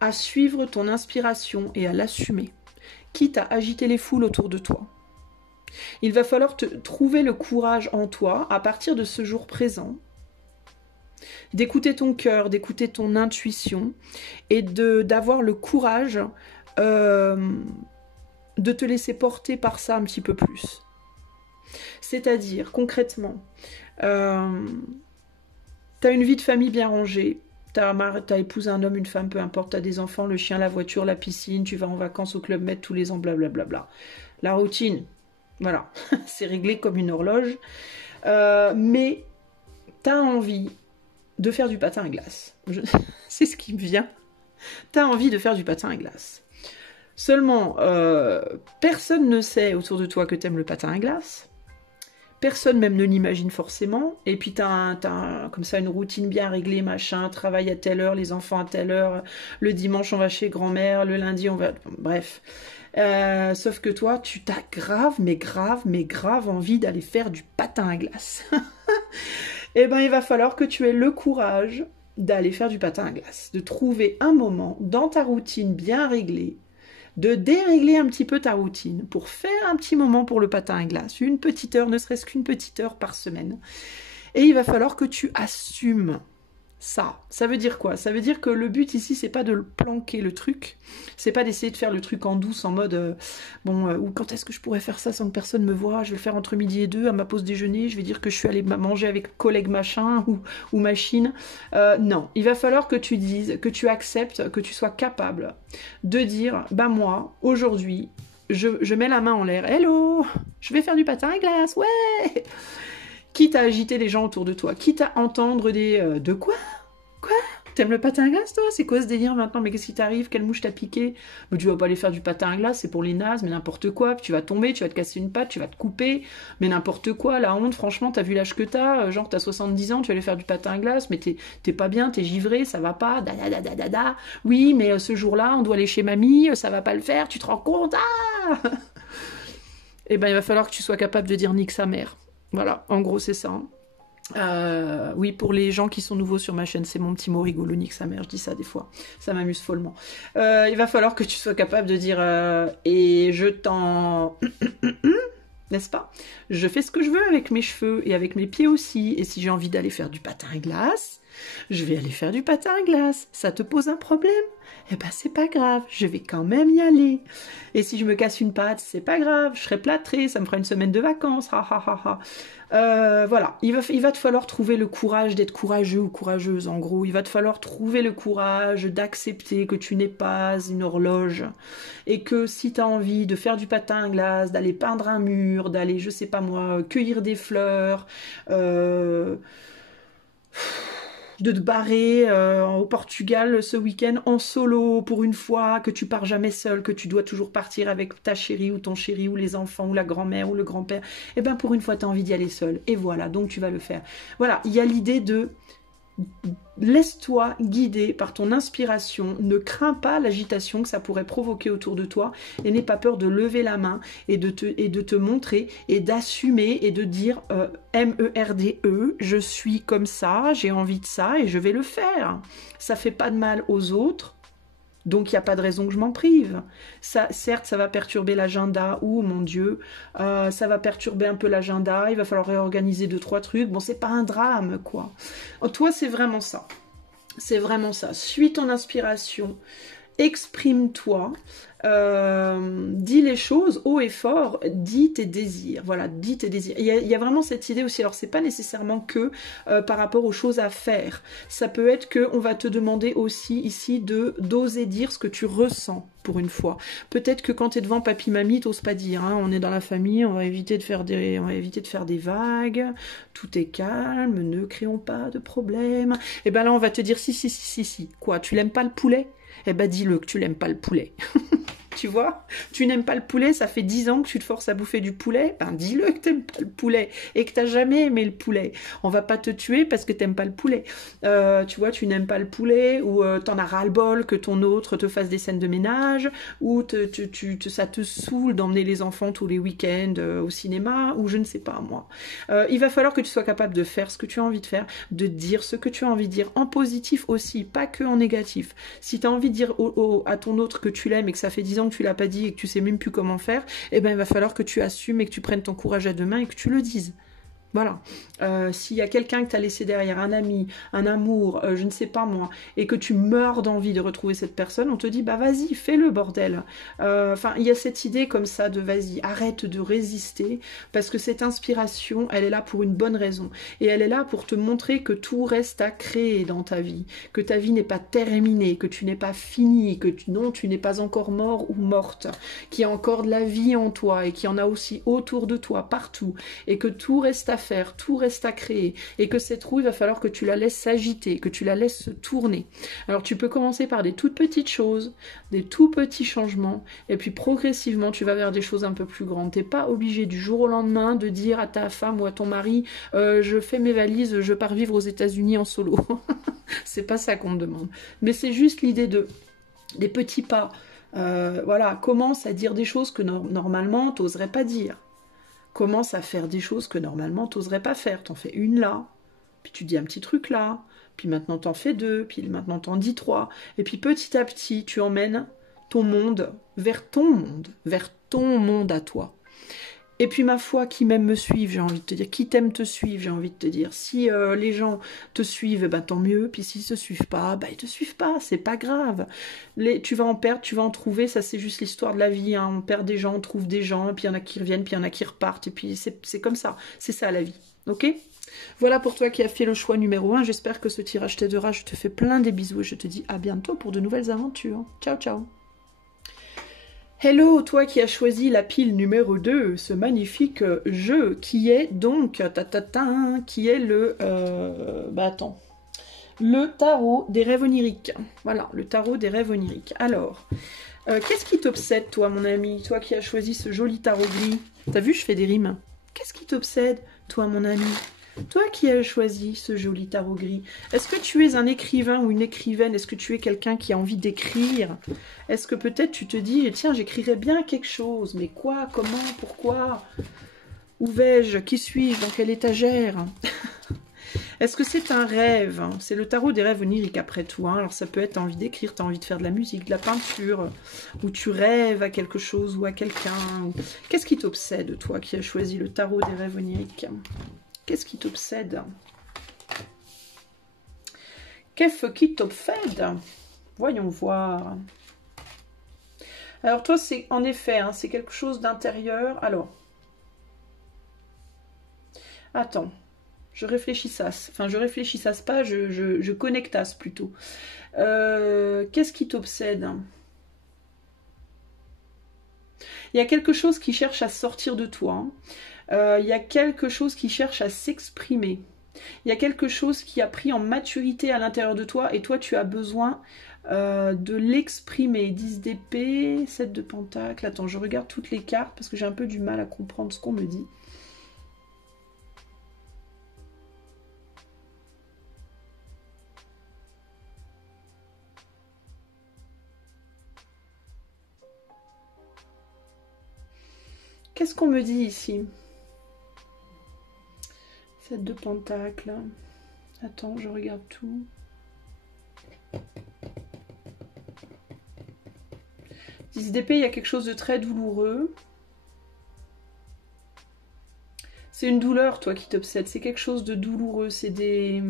à suivre ton inspiration et à l'assumer, quitte à agiter les foules autour de toi. Il va falloir trouver le courage en toi, à partir de ce jour présent, d'écouter ton cœur, d'écouter ton intuition, et d'avoir le courage de te laisser porter par ça un petit peu plus. C'est-à-dire, concrètement, t'as une vie de famille bien rangée, t'as épousé un homme, une femme, peu importe, t'as des enfants, le chien, la voiture, la piscine, tu vas en vacances au Club Med tous les ans, blablabla. La routine, voilà, c'est réglé comme une horloge. Mais t'as envie de faire du patin à glace. C'est ce qui me vient. T'as envie de faire du patin à glace. Seulement, personne ne sait autour de toi que t'aimes le patin à glace. personne même ne l'imagine forcément, et puis t'as comme ça une routine bien réglée, machin, travail à telle heure, les enfants à telle heure, le dimanche on va chez grand-mère, le lundi on va... Bref. Sauf que toi, tu t'as grave, mais grave envie d'aller faire du patin à glace. Eh ben, il va falloir que tu aies le courage d'aller faire du patin à glace, de trouver un moment dans ta routine bien réglée, de dérégler un petit peu ta routine pour faire un petit moment pour le patin à glace, une petite heure, ne serait-ce qu'une petite heure par semaine. Et il va falloir que tu assumes ça. Ça veut dire quoi? Ça veut dire que le but ici, c'est pas de le planquer le truc, c'est pas d'essayer de faire le truc en douce, en mode ou quand est-ce que je pourrais faire ça sans que personne me voie? Je vais le faire entre midi et 2 à ma pause déjeuner, je vais dire que je suis allée manger avec collègue machin ou machine. Non, il va falloir que tu dises, que tu acceptes, que tu sois capable de dire, bah moi, aujourd'hui, je mets la main en l'air, hello, je vais faire du patin à glace, ouais. Quitte à agiter les gens autour de toi, quitte à entendre des de quoi? Quoi? T'aimes le patin à glace, toi? C'est quoi ce délire maintenant? Mais qu'est-ce qui t'arrive? Quelle mouche t'a piqué? Mais tu vas pas aller faire du patin à glace, c'est pour les nazes, mais n'importe quoi. Puis tu vas tomber, tu vas te casser une patte, tu vas te couper, mais n'importe quoi. La honte, franchement, t'as vu l'âge que t'as? Genre, t'as 70 ans, tu vas aller faire du patin à glace, mais t'es pas bien, t'es givré, ça va pas. Da. Oui, mais ce jour-là, on doit aller chez mamie, ça va pas le faire, tu te rends compte? Ah! Eh ben, il va falloir que tu sois capable de dire nique sa mère. Voilà, en gros, c'est ça. Oui, pour les gens qui sont nouveaux sur ma chaîne, c'est mon petit mot rigolo, nique sa mère, je dis ça des fois. Ça m'amuse follement. Il va falloir que tu sois capable de dire et je t'en... N'est-ce pas? Je fais ce que je veux avec mes cheveux et avec mes pieds aussi. Et si j'ai envie d'aller faire du patin à glace, je vais aller faire du patin à glace. Ça te pose un problème? Eh ben c'est pas grave, je vais quand même y aller. Et si je me casse une patte, c'est pas grave, je serai plâtrée, ça me fera une semaine de vacances. Voilà, il va te falloir trouver le courage d'être courageux ou courageuse, en gros. Il va te falloir trouver le courage d'accepter que tu n'es pas une horloge et que si tu as envie de faire du patin à glace, d'aller peindre un mur, d'aller, je sais pas moi, cueillir des fleurs, de te barrer au Portugal ce week-end en solo pour une fois, que tu pars jamais seul, que tu dois toujours partir avec ta chérie ou ton chéri ou les enfants ou la grand-mère ou le grand-père, et ben pour une fois tu as envie d'y aller seul, et voilà, donc tu vas le faire. Voilà, il y a l'idée de laisse-toi guider par ton inspiration, ne crains pas l'agitation que ça pourrait provoquer autour de toi et n'aie pas peur de lever la main et de te montrer et d'assumer et de dire M-E-R-D-E, je suis comme ça, j'ai envie de ça et je vais le faire. Ça fait pas de mal aux autres. Donc, il n'y a pas de raison que je m'en prive. Ça, certes, ça va perturber l'agenda. Oh, mon Dieu, ça va perturber un peu l'agenda. Il va falloir réorganiser 2-3 trucs. Bon, c'est pas un drame, quoi. Toi, c'est vraiment ça. C'est vraiment ça. Suis ton inspiration. Exprime-toi. Dis les choses haut et fort, dis tes désirs, voilà, dis tes désirs. Il y a vraiment cette idée aussi, alors c'est pas nécessairement que par rapport aux choses à faire, ça peut être que on va te demander aussi ici d'oser dire ce que tu ressens pour une fois. Peut-être que quand tu es devant papy mamie, t'oses pas dire, hein, on est dans la famille, on va éviter de faire des vagues, tout est calme, ne créons pas de problème. Et ben là on va te dire si. Quoi, tu l'aimes pas le poulet? Eh ben dis-le que tu l'aimes pas le poulet. Tu vois, tu n'aimes pas le poulet, ça fait 10 ans que tu te forces à bouffer du poulet, ben dis-le que t'aimes pas le poulet et que t'as jamais aimé le poulet. On va pas te tuer parce que t'aimes pas le poulet. Tu vois, tu n'aimes pas le poulet ou t'en as ras-le-bol que ton autre te fasse des scènes de ménage ou ça te saoule d'emmener les enfants tous les week-ends au cinéma ou je ne sais pas moi. Il va falloir que tu sois capable de faire ce que tu as envie de faire, de dire ce que tu as envie de dire en positif aussi, pas que en négatif. Si tu as envie de dire à ton autre que tu l'aimes et que ça fait 10 ans que tu l'as pas dit et que tu sais même plus comment faire, eh ben il va falloir que tu assumes et que tu prennes ton courage à deux mains et que tu le dises. Voilà. S'il y a quelqu'un que tu as laissé derrière, un ami, un amour, je ne sais pas moi, et que tu meurs d'envie de retrouver cette personne, on te dit, bah vas-y, fais-le bordel. Enfin, il y a cette idée comme ça de vas-y, arrête de résister, parce que cette inspiration, elle est là pour une bonne raison. Et elle est là pour te montrer que tout reste à créer dans ta vie, que ta vie n'est pas terminée, que tu n'es pas fini, que tu n'es pas encore mort ou morte, qu'il y a encore de la vie en toi et qu'il y en a aussi autour de toi, partout, et que tout reste à à faire, tout reste à créer, et que cette roue, il va falloir que tu la laisses s'agiter, que tu la laisses tourner. Alors tu peux commencer par des toutes petites choses, des tout petits changements, et puis progressivement tu vas vers des choses un peu plus grandes. T'es pas obligé du jour au lendemain de dire à ta femme ou à ton mari je fais mes valises, je pars vivre aux États-Unis en solo. C'est pas ça qu'on te demande. Mais c'est juste l'idée des petits pas. Voilà, commence à dire des choses que normalement t'oserais pas dire. Commence à faire des choses que normalement t'oserais pas faire. T'en fais une là, puis tu dis un petit truc là, puis maintenant t'en fais deux, puis maintenant t'en dis trois. Et puis petit à petit, tu emmènes ton monde vers ton monde à toi. Et puis ma foi, qui m'aime me suivre, j'ai envie de te dire, qui t'aime te suivre, j'ai envie de te dire. Si les gens te suivent, ben, tant mieux, puis s'ils te suivent pas, ben, ils te suivent pas, c'est pas grave. Tu vas en perdre, tu vas en trouver, ça c'est juste l'histoire de la vie, hein. On perd des gens, on trouve des gens, puis il y en a qui reviennent, puis il y en a qui repartent, et puis c'est comme ça, c'est ça la vie, ok? Voilà pour toi qui as fait le choix numéro 1, j'espère que ce tirage t'aidera, je te fais plein des bisous, et je te dis à bientôt pour de nouvelles aventures. Ciao, ciao. Hello, toi qui as choisi la pile numéro 2, ce magnifique jeu qui est donc, qui est le, le tarot des rêves oniriques. Voilà, le tarot des rêves oniriques. Alors, qu'est-ce qui t'obsède, toi, mon ami, toi qui as choisi ce joli tarot gris? T'as vu, je fais des rimes. Qu'est-ce qui t'obsède, toi, mon ami? Toi qui as choisi ce joli tarot gris, est-ce que tu es un écrivain ou une écrivaine? Est-ce que tu es quelqu'un qui a envie d'écrire? Est-ce que peut-être tu te dis, tiens, j'écrirais bien quelque chose, mais quoi, comment, pourquoi? Où vais-je? Qui suis-je? Dans quelle étagère? Est-ce que c'est un rêve? C'est le tarot des rêves oniriques après tout. Hein. Alors ça peut être, t'as envie d'écrire, t'as envie de faire de la musique, de la peinture, ou tu rêves à quelque chose ou à quelqu'un. Qu'est-ce qui t'obsède, toi qui as choisi le tarot des rêves oniriques? Qu'est-ce qui t'obsède? Qu'est-ce qui t'obsède? Voyons voir. Alors toi, c'est en effet, hein, c'est quelque chose d'intérieur. Alors, attends, je réfléchissasse. Enfin, je réfléchissasse pas, je connectasse plutôt. Qu'est-ce qui t'obsède? Il y a quelque chose qui cherche à sortir de toi. Hein. Il y a quelque chose qui cherche à s'exprimer. Il y a quelque chose qui a pris en maturité à l'intérieur de toi et toi, tu as besoin de l'exprimer. 10 d'épée, 7 de pentacle. Attends, je regarde toutes les cartes parce que j'ai un peu du mal à comprendre ce qu'on me dit. Qu'est-ce qu'on me dit ici? 7 de pentacle. Attends, je regarde tout. Dix d'épée, il y a quelque chose de très douloureux. C'est une douleur, toi, qui t'obsède. C'est quelque chose de douloureux. C'est des...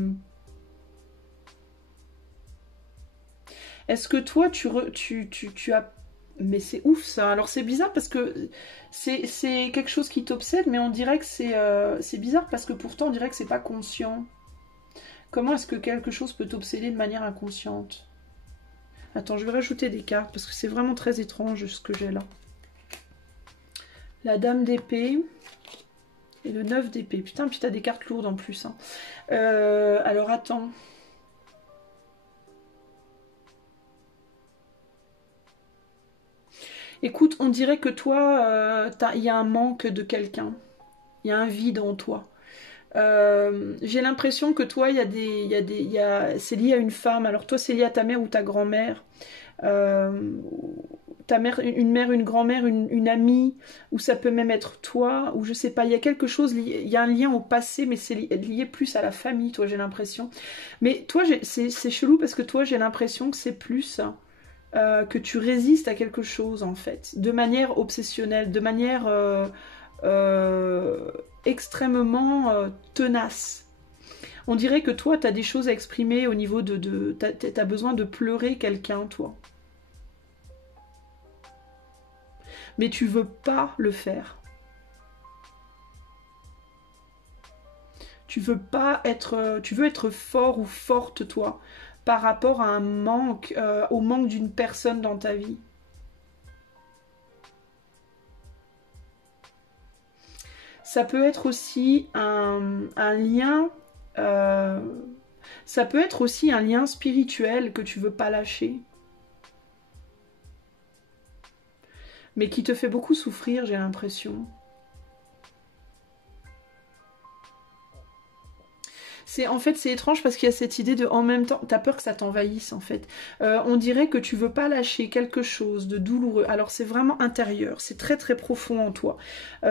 Est-ce que toi, tu as... Mais c'est ouf, ça. Alors, c'est bizarre parce que c'est quelque chose qui t'obsède, mais on dirait que c'est bizarre parce que pourtant, on dirait que c'est pas conscient. Comment est-ce que quelque chose peut t'obséder de manière inconsciente? Attends, je vais rajouter des cartes parce que c'est vraiment très étrange ce que j'ai là. La dame d'épée et le 9 d'épée. Putain, puis t'as des cartes lourdes en plus. Hein. Alors, attends. Écoute, on dirait que toi, il y a un manque de quelqu'un. Il y a un vide en toi. J'ai l'impression que toi, c'est lié à une femme. Alors toi, c'est lié à ta mère ou ta grand-mère. Ta mère, une grand-mère, une amie, ou ça peut même être toi, ou je sais pas. Il y a quelque chose, il y a un lien au passé, mais c'est lié plus à la famille, toi, j'ai l'impression. Mais toi, c'est chelou parce que toi, j'ai l'impression que c'est plus... que tu résistes à quelque chose en fait, de manière obsessionnelle, de manière extrêmement tenace. On dirait que toi, tu as des choses à exprimer au niveau de t'as besoin de pleurer quelqu'un, toi. Mais tu veux pas le faire. Tu veux pas être... tu veux être fort ou forte, toi, par rapport à un manque, au manque d'une personne dans ta vie. Ça peut être aussi un lien... ça peut être aussi un lien spirituel que tu veux pas lâcher. Mais qui te fait beaucoup souffrir, j'ai l'impression. En fait, c'est étrange parce qu'il y a cette idée de en même temps, t'as peur que ça t'envahisse en fait. On dirait que tu veux pas lâcher quelque chose de douloureux. Alors c'est vraiment intérieur, c'est très très profond en toi.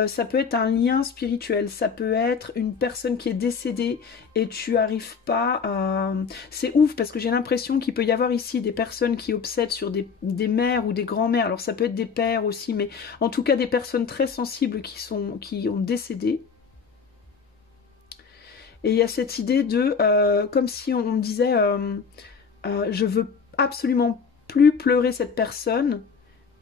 Ça peut être un lien spirituel, ça peut être une personne qui est décédée et tu arrives pas à... C'est ouf parce que j'ai l'impression qu'il peut y avoir ici des personnes qui obsèdent sur des mères ou des grands-mères. Alors ça peut être des pères aussi, mais en tout cas des personnes très sensibles qui ont décédé. Et il y a cette idée de, comme si on me disait, je veux absolument plus pleurer cette personne,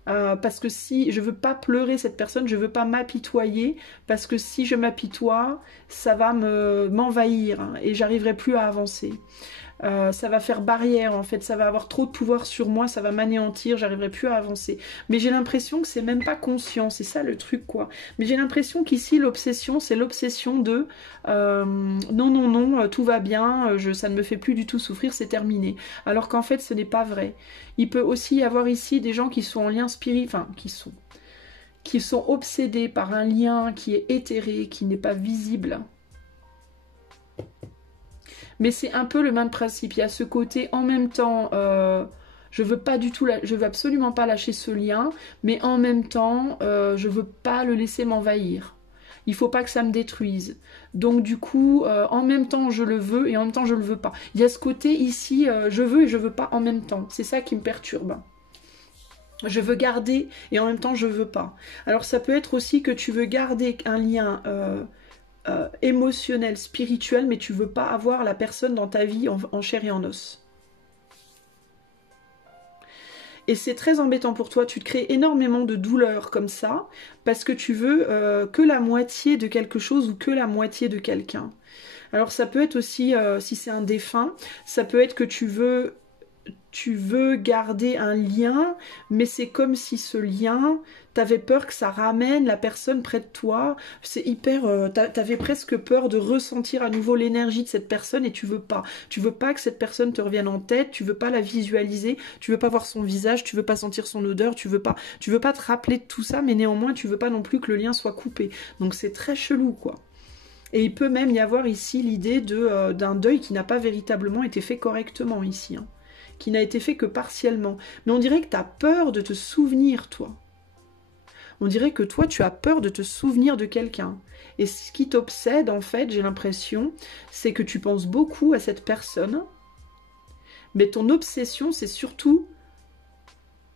parce que si je veux pas pleurer cette personne, je veux pas m'apitoyer, parce que si je m'apitoie, ça va m'envahir, hein, et j'arriverai plus à avancer. Ça va faire barrière en fait, ça va avoir trop de pouvoir sur moi, ça va m'anéantir, j'arriverai plus à avancer. Mais j'ai l'impression que c'est même pas conscient, c'est ça le truc quoi. Mais j'ai l'impression qu'ici l'obsession, c'est l'obsession de non, non, non, tout va bien, ça ne me fait plus du tout souffrir, c'est terminé. Alors qu'en fait ce n'est pas vrai. Il peut aussi y avoir ici des gens qui sont en lien spirituel, enfin qui sont obsédés par un lien qui est éthéré, qui n'est pas visible. Mais c'est un peu le même principe. Il y a ce côté en même temps, je veux absolument pas lâcher ce lien, mais en même temps, je veux pas le laisser m'envahir. Il faut pas que ça me détruise. Donc du coup, en même temps, je le veux et en même temps, je le veux pas. Il y a ce côté ici, je veux et je veux pas en même temps. C'est ça qui me perturbe. Je veux garder et en même temps, je veux pas. Alors ça peut être aussi que tu veux garder un lien... émotionnel, spirituel, mais tu veux pas avoir la personne dans ta vie en chair et en os. Et c'est très embêtant pour toi, tu te crées énormément de douleur comme ça, parce que tu veux que la moitié de quelque chose ou que la moitié de quelqu'un. Alors ça peut être aussi, si c'est un défunt, ça peut être que tu veux garder un lien, mais c'est comme si ce lien, t'avais peur que ça ramène la personne près de toi. C'est hyper... t'avais presque peur de ressentir à nouveau l'énergie de cette personne et tu veux pas. Tu veux pas que cette personne te revienne en tête, tu veux pas la visualiser, tu veux pas voir son visage, tu veux pas sentir son odeur, tu veux pas te rappeler de tout ça, mais néanmoins tu veux pas non plus que le lien soit coupé. Donc c'est très chelou quoi. Et il peut même y avoir ici l'idée d'un deuil qui n'a pas véritablement été fait correctement ici, hein. Qui n'a été fait que partiellement. Mais on dirait que tu as peur de te souvenir, toi. On dirait que toi, tu as peur de te souvenir de quelqu'un. Et ce qui t'obsède, en fait, j'ai l'impression, c'est que tu penses beaucoup à cette personne, mais ton obsession, c'est surtout...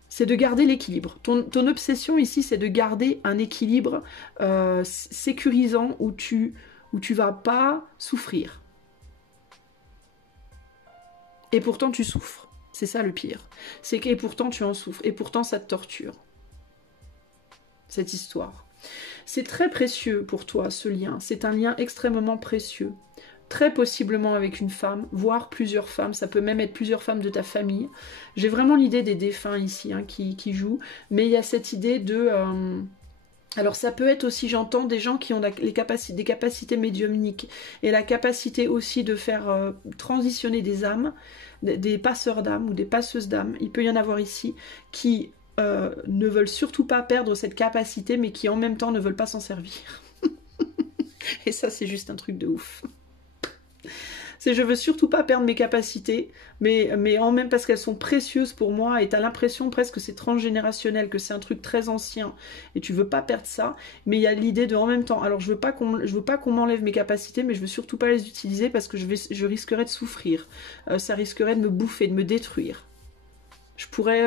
c'est de garder l'équilibre. Ton obsession ici, c'est de garder un équilibre sécurisant où tu vas pas souffrir. Et pourtant, tu souffres. C'est ça le pire. C'est que et pourtant tu en souffres. Et pourtant ça te torture. Cette histoire. C'est très précieux pour toi ce lien. C'est un lien extrêmement précieux. Très possiblement avec une femme, voire plusieurs femmes. Ça peut même être plusieurs femmes de ta famille. J'ai vraiment l'idée des défunts ici hein, qui jouent. Mais il y a cette idée de... Alors ça peut être aussi, j'entends, des gens qui ont des capacités médiumniques. Et la capacité aussi de faire transitionner des âmes, des passeurs d'âmes ou des passeuses d'âmes, il peut y en avoir ici, qui ne veulent surtout pas perdre cette capacité, mais qui en même temps ne veulent pas s'en servir. Et ça, c'est juste un truc de ouf. C'est je veux surtout pas perdre mes capacités, mais en même parce qu'elles sont précieuses pour moi, et t'as l'impression presque que c'est transgénérationnel, que c'est un truc très ancien, et tu veux pas perdre ça, mais il y a l'idée de en même temps, alors je veux pas qu'on m'enlève mes capacités, mais je veux surtout pas les utiliser parce que je risquerais de souffrir, ça risquerait de me bouffer, de me détruire. Je pourrais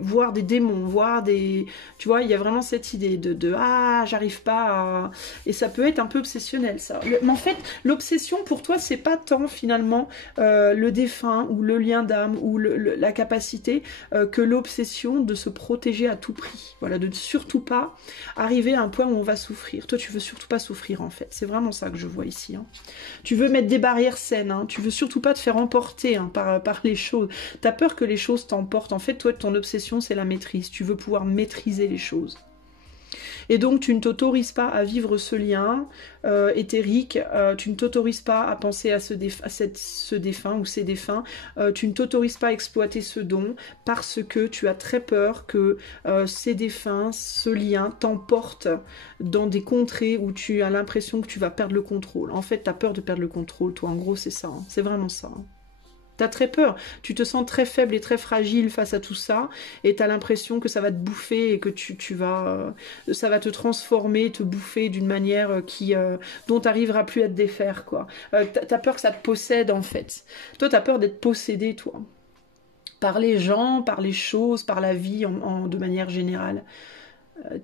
voir des démons, voir des... Tu vois, il y a vraiment cette idée de ah, j'arrive pas à... Et ça peut être un peu obsessionnel, ça. Mais en fait, l'obsession, pour toi, c'est pas tant, finalement, le défunt, ou le lien d'âme, ou la capacité, que l'obsession de se protéger à tout prix. Voilà, de ne surtout pas arriver à un point où on va souffrir. Toi, tu veux surtout pas souffrir, en fait. C'est vraiment ça que je vois ici. Hein. Tu veux mettre des barrières saines, hein. Tu veux surtout pas te faire emporter hein, par les choses. T'as peur que les choses t'emporte. En fait, toi, ton obsession, c'est la maîtrise. Tu veux pouvoir maîtriser les choses. Et donc tu ne t'autorises pas à vivre ce lien éthérique, tu ne t'autorises pas à penser à ce défunt ou ces défunts, tu ne t'autorises pas à exploiter ce don parce que tu as très peur que ces défunts, ce lien t'emporte dans des contrées où tu as l'impression que tu vas perdre le contrôle. En fait, tu as peur de perdre le contrôle, toi, en gros, c'est ça, hein. C'est vraiment ça, hein. T'as très peur, tu te sens très faible et très fragile face à tout ça, et t'as l'impression que ça va te bouffer et que ça va te transformer, te bouffer d'une manière dont t'arriveras plus à te défaire, quoi. T'as peur que ça te possède, en fait. Toi, t'as peur d'être possédé, toi. Par les gens, par les choses, par la vie de manière générale.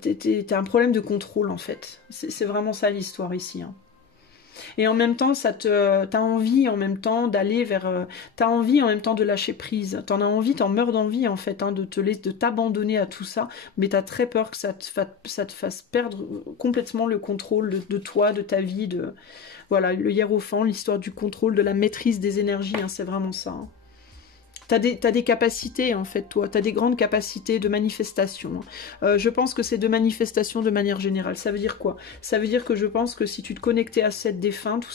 T'as un problème de contrôle, en fait. C'est vraiment ça l'histoire ici, hein. Et en même temps, t'as envie en même temps d'aller vers... t'as envie en même temps de lâcher prise. T'en as envie, t'en meurs d'envie en fait, hein, de t'abandonner à tout ça. Mais t'as très peur que ça te fasse perdre complètement le contrôle de toi, de ta vie. Voilà, le hiérophant, l'histoire du contrôle, de la maîtrise des énergies, hein, c'est vraiment ça, hein. T'as des capacités, en fait, toi. T'as des grandes capacités de manifestation. Je pense que c'est de manifestation de manière générale. Ça veut dire quoi? Ça veut dire que je pense que si tu te connectais à cette défunte,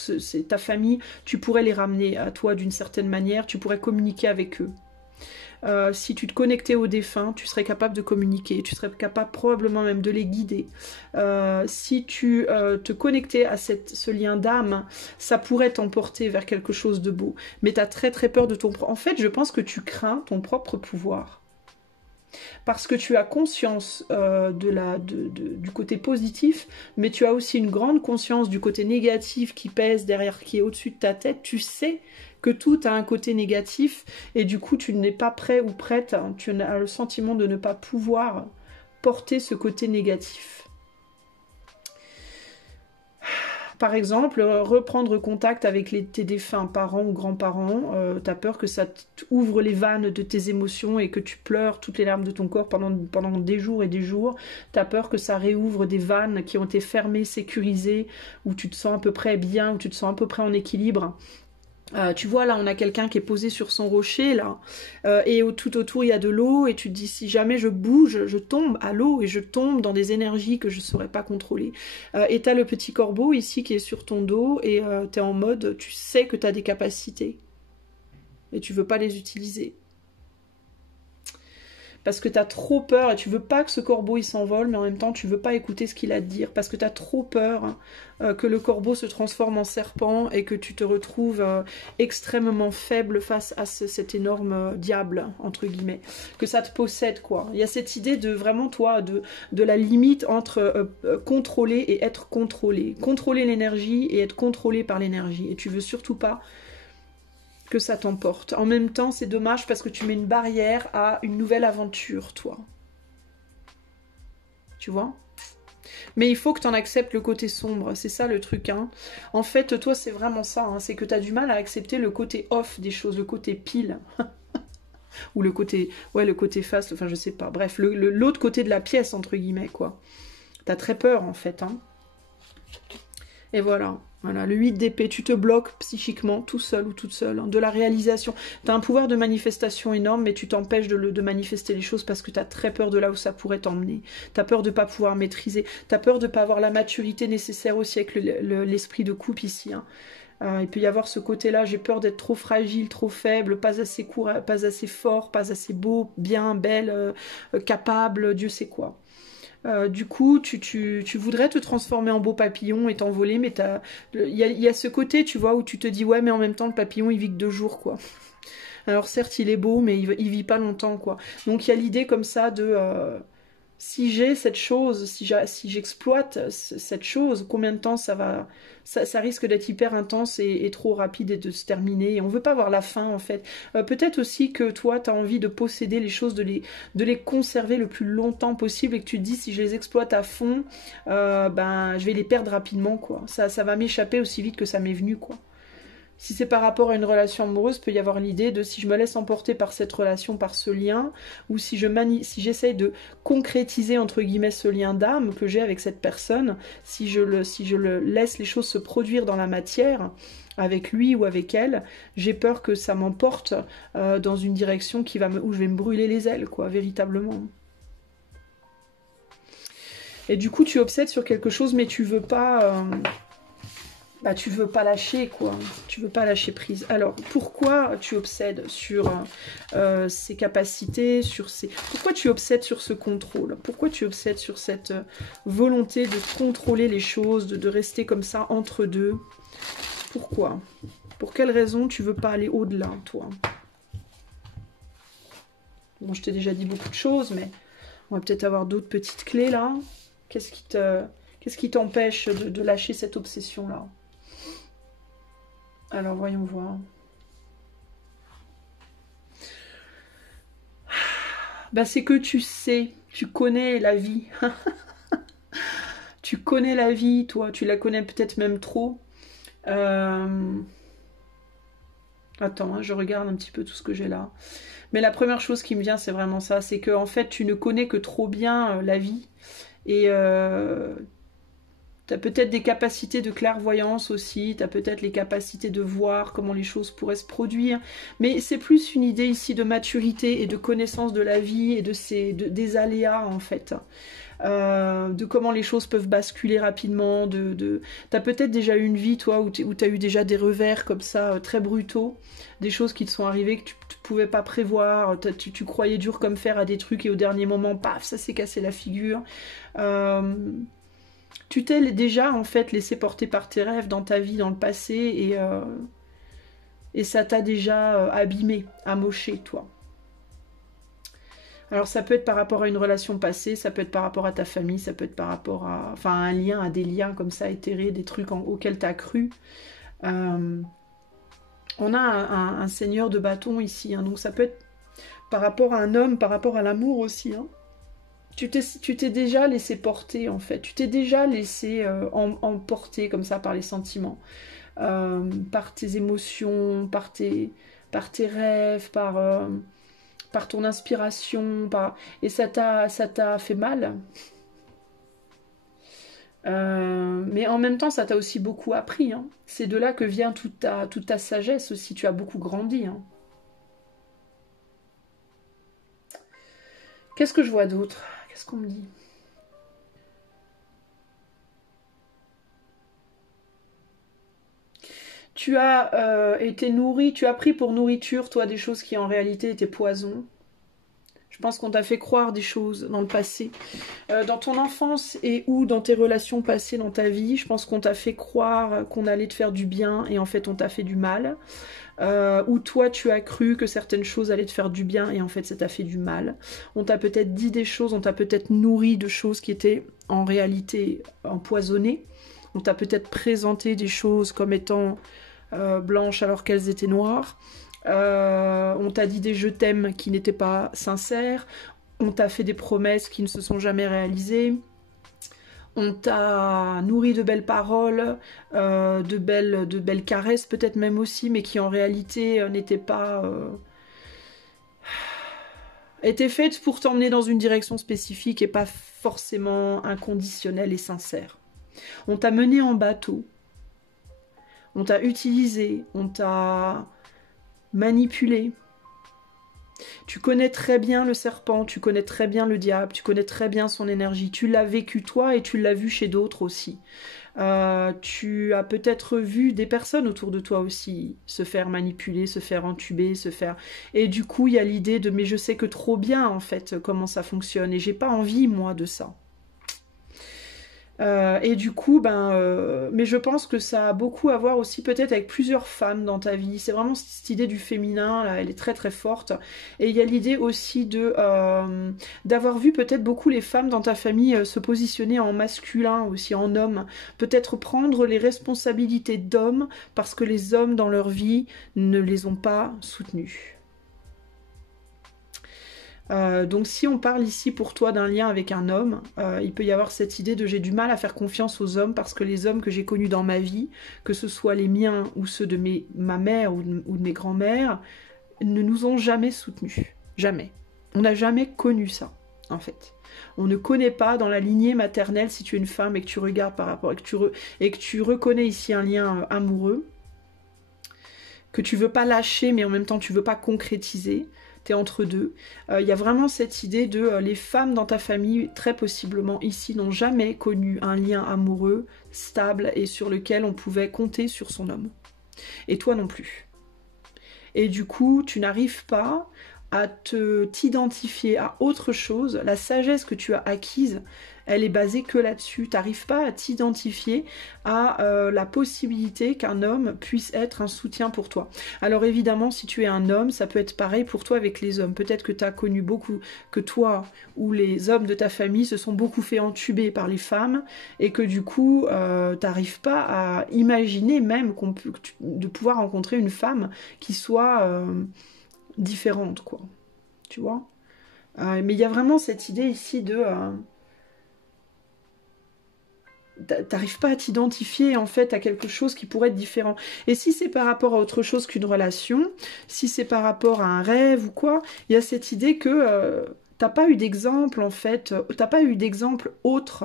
ta famille, tu pourrais les ramener à toi d'une certaine manière. Tu pourrais communiquer avec eux. Si tu te connectais aux défunts, tu serais capable de communiquer, tu serais capable probablement même de les guider. Si tu te connectais à ce lien d'âme, ça pourrait t'emporter vers quelque chose de beau. Mais tu as très très peur de ton... En fait, je pense que tu crains ton propre pouvoir. Parce que tu as conscience du côté positif, mais tu as aussi une grande conscience du côté négatif qui pèse derrière, qui est au-dessus de ta tête. Tu sais que tout a un côté négatif, et du coup tu n'es pas prêt ou prête, hein, tu as le sentiment de ne pas pouvoir porter ce côté négatif. Par exemple, reprendre contact avec tes défunts parents ou grands-parents, t'as peur que ça ouvre les vannes de tes émotions et que tu pleures toutes les larmes de ton corps pendant des jours et des jours. T'as peur que ça réouvre des vannes qui ont été fermées, sécurisées, où tu te sens à peu près bien, où tu te sens à peu près en équilibre. Tu vois, là, on a quelqu'un qui est posé sur son rocher, là, et tout autour, il y a de l'eau, et tu te dis, si jamais je bouge, je tombe à l'eau, et je tombe dans des énergies que je ne saurais pas contrôler. Et tu as le petit corbeau, ici, qui est sur ton dos, et tu es en mode, tu sais que tu as des capacités, et tu veux pas les utiliser. Parce que tu as trop peur, et tu veux pas que ce corbeau il s'envole, mais en même temps tu veux pas écouter ce qu'il a à te dire, parce que tu as trop peur que le corbeau se transforme en serpent et que tu te retrouves extrêmement faible face à cet énorme diable, entre guillemets, que ça te possède, quoi. Il y a cette idée de vraiment, toi, de la limite entre contrôler et être contrôlé. Contrôler l'énergie et être contrôlé par l'énergie, et tu veux surtout pas que ça t'emporte. En même temps, c'est dommage parce que tu mets une barrière à une nouvelle aventure, toi. Tu vois? Mais il faut que tu en acceptes le côté sombre, c'est ça le truc, hein. En fait, toi, c'est vraiment ça, hein. C'est que tu as du mal à accepter le côté off des choses, le côté pile. Ou le côté, ouais, le côté face, enfin, je sais pas. Bref, l'autre côté de la pièce, entre guillemets, quoi. T'as très peur, en fait, hein. Et voilà. Voilà, le 8 d'épée, tu te bloques psychiquement, tout seul ou toute seule, hein, de la réalisation. Tu as un pouvoir de manifestation énorme, mais tu t'empêches de manifester les choses parce que tu as très peur de là où ça pourrait t'emmener. Tu as peur de ne pas pouvoir maîtriser. Tu as peur de ne pas avoir la maturité nécessaire aussi avec l'esprit de coupe ici, hein. Il peut y avoir ce côté-là, j'ai peur d'être trop fragile, trop faible, pas assez pas assez fort, pas assez beau, bien, belle, capable, Dieu sait quoi. Du coup, tu voudrais te transformer en beau papillon et t'envoler, mais il y a ce côté, tu vois, où tu te dis, ouais, mais en même temps, le papillon, il vit que 2 jours, quoi. Alors certes, il est beau, mais il vit pas longtemps, quoi. Donc il y a l'idée comme ça de... si j'ai cette chose, si j'exploite cette chose, combien de temps ça va... Ça risque d'être hyper intense et trop rapide et de se terminer. Et on veut pas voir la fin, en fait. Peut-être aussi que toi, tu as envie de posséder les choses, de les conserver le plus longtemps possible et que tu te dis, si je les exploite à fond, ben, je vais les perdre rapidement, quoi. Ça va m'échapper aussi vite que ça m'est venu, quoi. Si c'est par rapport à une relation amoureuse, peut y avoir l'idée de si je me laisse emporter par cette relation, par ce lien, ou si j'essaye de concrétiser entre guillemets ce lien d'âme que j'ai avec cette personne, si je laisse les choses se produire dans la matière, avec lui ou avec elle, j'ai peur que ça m'emporte dans une direction où je vais me brûler les ailes, quoi, véritablement. Et du coup, tu obsèdes sur quelque chose, mais tu veux pas... tu veux pas lâcher, quoi. Tu veux pas lâcher prise. Alors, pourquoi tu obsèdes sur ses capacités, sur ses... Pourquoi tu obsèdes sur ce contrôle? Pourquoi tu obsèdes sur cette volonté de contrôler les choses, de rester comme ça entre deux? Pourquoi? Pour quelle raison tu veux pas aller au-delà, toi? Bon, je t'ai déjà dit beaucoup de choses, mais on va peut-être avoir d'autres petites clés, là. Qu'est-ce qui t'empêche de lâcher cette obsession-là? Alors, voyons voir. Bah, c'est que tu sais, tu connais la vie. Tu connais la vie, toi. Tu la connais peut-être même trop. Attends, hein, je regarde un petit peu tout ce que j'ai là. Mais la première chose qui me vient, c'est vraiment ça. C'est que en fait, tu ne connais que trop bien la vie. Et tu as peut-être des capacités de clairvoyance aussi, tu as peut-être les capacités de voir comment les choses pourraient se produire, mais c'est plus une idée ici de maturité et de connaissance de la vie et des aléas en fait, de comment les choses peuvent basculer rapidement, tu as peut-être déjà eu une vie toi où tu as eu déjà des revers comme ça, très brutaux, des choses qui te sont arrivées que tu ne pouvais pas prévoir, tu croyais dur comme fer à des trucs et au dernier moment, paf, ça s'est cassé la figure. Tu t'es déjà en fait laissé porter par tes rêves dans ta vie, dans le passé, et ça t'a déjà abîmé, amoché, toi. Alors ça peut être par rapport à une relation passée, ça peut être par rapport à ta famille, ça peut être par rapport à, enfin, à un lien, à des liens comme ça éthérés, des trucs auxquels tu as cru. On a un seigneur de bâton ici, hein, donc ça peut être par rapport à un homme, par rapport à l'amour aussi, hein. Tu t'es déjà laissé porter, en fait. Tu t'es déjà laissé emporter comme ça par les sentiments, par tes émotions, par tes rêves, par ton inspiration. Et ça t'a fait mal. Mais en même temps, ça t'a aussi beaucoup appris. Hein. C'est de là que vient toute ta sagesse aussi. Tu as beaucoup grandi. Hein. Qu'est-ce que je vois d'autre ? Qu'est-ce qu'on me dit? Tu as été nourri, tu as pris pour nourriture, toi, des choses qui en réalité étaient poison. Je pense qu'on t'a fait croire des choses dans le passé. Dans ton enfance et ou dans tes relations passées dans ta vie, je pense qu'on t'a fait croire qu'on allait te faire du bien et en fait on t'a fait du mal. Ou toi tu as cru que certaines choses allaient te faire du bien et en fait ça t'a fait du mal. On t'a peut-être dit des choses, on t'a peut-être nourri de choses qui étaient en réalité empoisonnées. On t'a peut-être présenté des choses comme étant blanches alors qu'elles étaient noires. On t'a dit des je t'aime qui n'étaient pas sincères. On t'a fait des promesses qui ne se sont jamais réalisées. On t'a nourri de belles paroles, de belles caresses peut-être même aussi, mais qui en réalité n'étaient pas... étaient faites pour t'emmener dans une direction spécifique et pas forcément inconditionnelle et sincère. On t'a mené en bateau. On t'a utilisé. On t'a manipulé. Tu connais très bien le serpent, tu connais très bien le diable, tu connais très bien son énergie. Tu l'as vécu toi et tu l'as vu chez d'autres aussi. Tu as peut-être vu des personnes autour de toi aussi se faire manipuler, se faire entuber, se faire... Et du coup, il y a l'idée de « mais je sais que trop bien en fait comment ça fonctionne et j'ai pas envie moi de ça ». Et du coup, mais je pense que ça a beaucoup à voir aussi peut-être avec plusieurs femmes dans ta vie. C'est vraiment cette idée du féminin, là, elle est très très forte. Et il y a l'idée aussi d'avoir vu peut-être beaucoup les femmes dans ta famille se positionner en masculin, aussi en homme. Peut-être prendre les responsabilités d'hommes parce que les hommes dans leur vie ne les ont pas soutenues. Donc si on parle ici pour toi d'un lien avec un homme, il peut y avoir cette idée de j'ai du mal à faire confiance aux hommes parce que les hommes que j'ai connus dans ma vie, que ce soit les miens ou ceux de ma mère ou de mes grands-mères, ne nous ont jamais soutenus. Jamais. On n'a jamais connu ça, en fait. On ne connaît pas dans la lignée maternelle, si tu es une femme et que tu regardes par rapport, et que tu reconnais ici un lien amoureux, que tu veux pas lâcher mais en même temps tu veux pas concrétiser. tu es entre deux. Il y a vraiment cette idée de les femmes dans ta famille, très possiblement ici, n'ont jamais connu un lien amoureux stable et sur lequel on pouvait compter sur son homme. Et toi non plus. Et du coup, tu n'arrives pas à t'identifier à autre chose. La sagesse que tu as acquise, elle est basée que là-dessus. Tu n'arrives pas à t'identifier à la possibilité qu'un homme puisse être un soutien pour toi. Alors évidemment, si tu es un homme, ça peut être pareil pour toi avec les hommes. Peut-être que tu as connu beaucoup, que toi ou les hommes de ta famille se sont beaucoup fait entuber par les femmes et que du coup, tu n'arrives pas à imaginer même de pouvoir rencontrer une femme qui soit différente, quoi. Tu vois, mais il y a vraiment cette idée ici de... t'arrives pas à t'identifier en fait à quelque chose qui pourrait être différent. Et si c'est par rapport à autre chose qu'une relation, si c'est par rapport à un rêve ou quoi, il y a cette idée que t'as pas eu d'exemple en fait, t'as pas eu d'exemple autre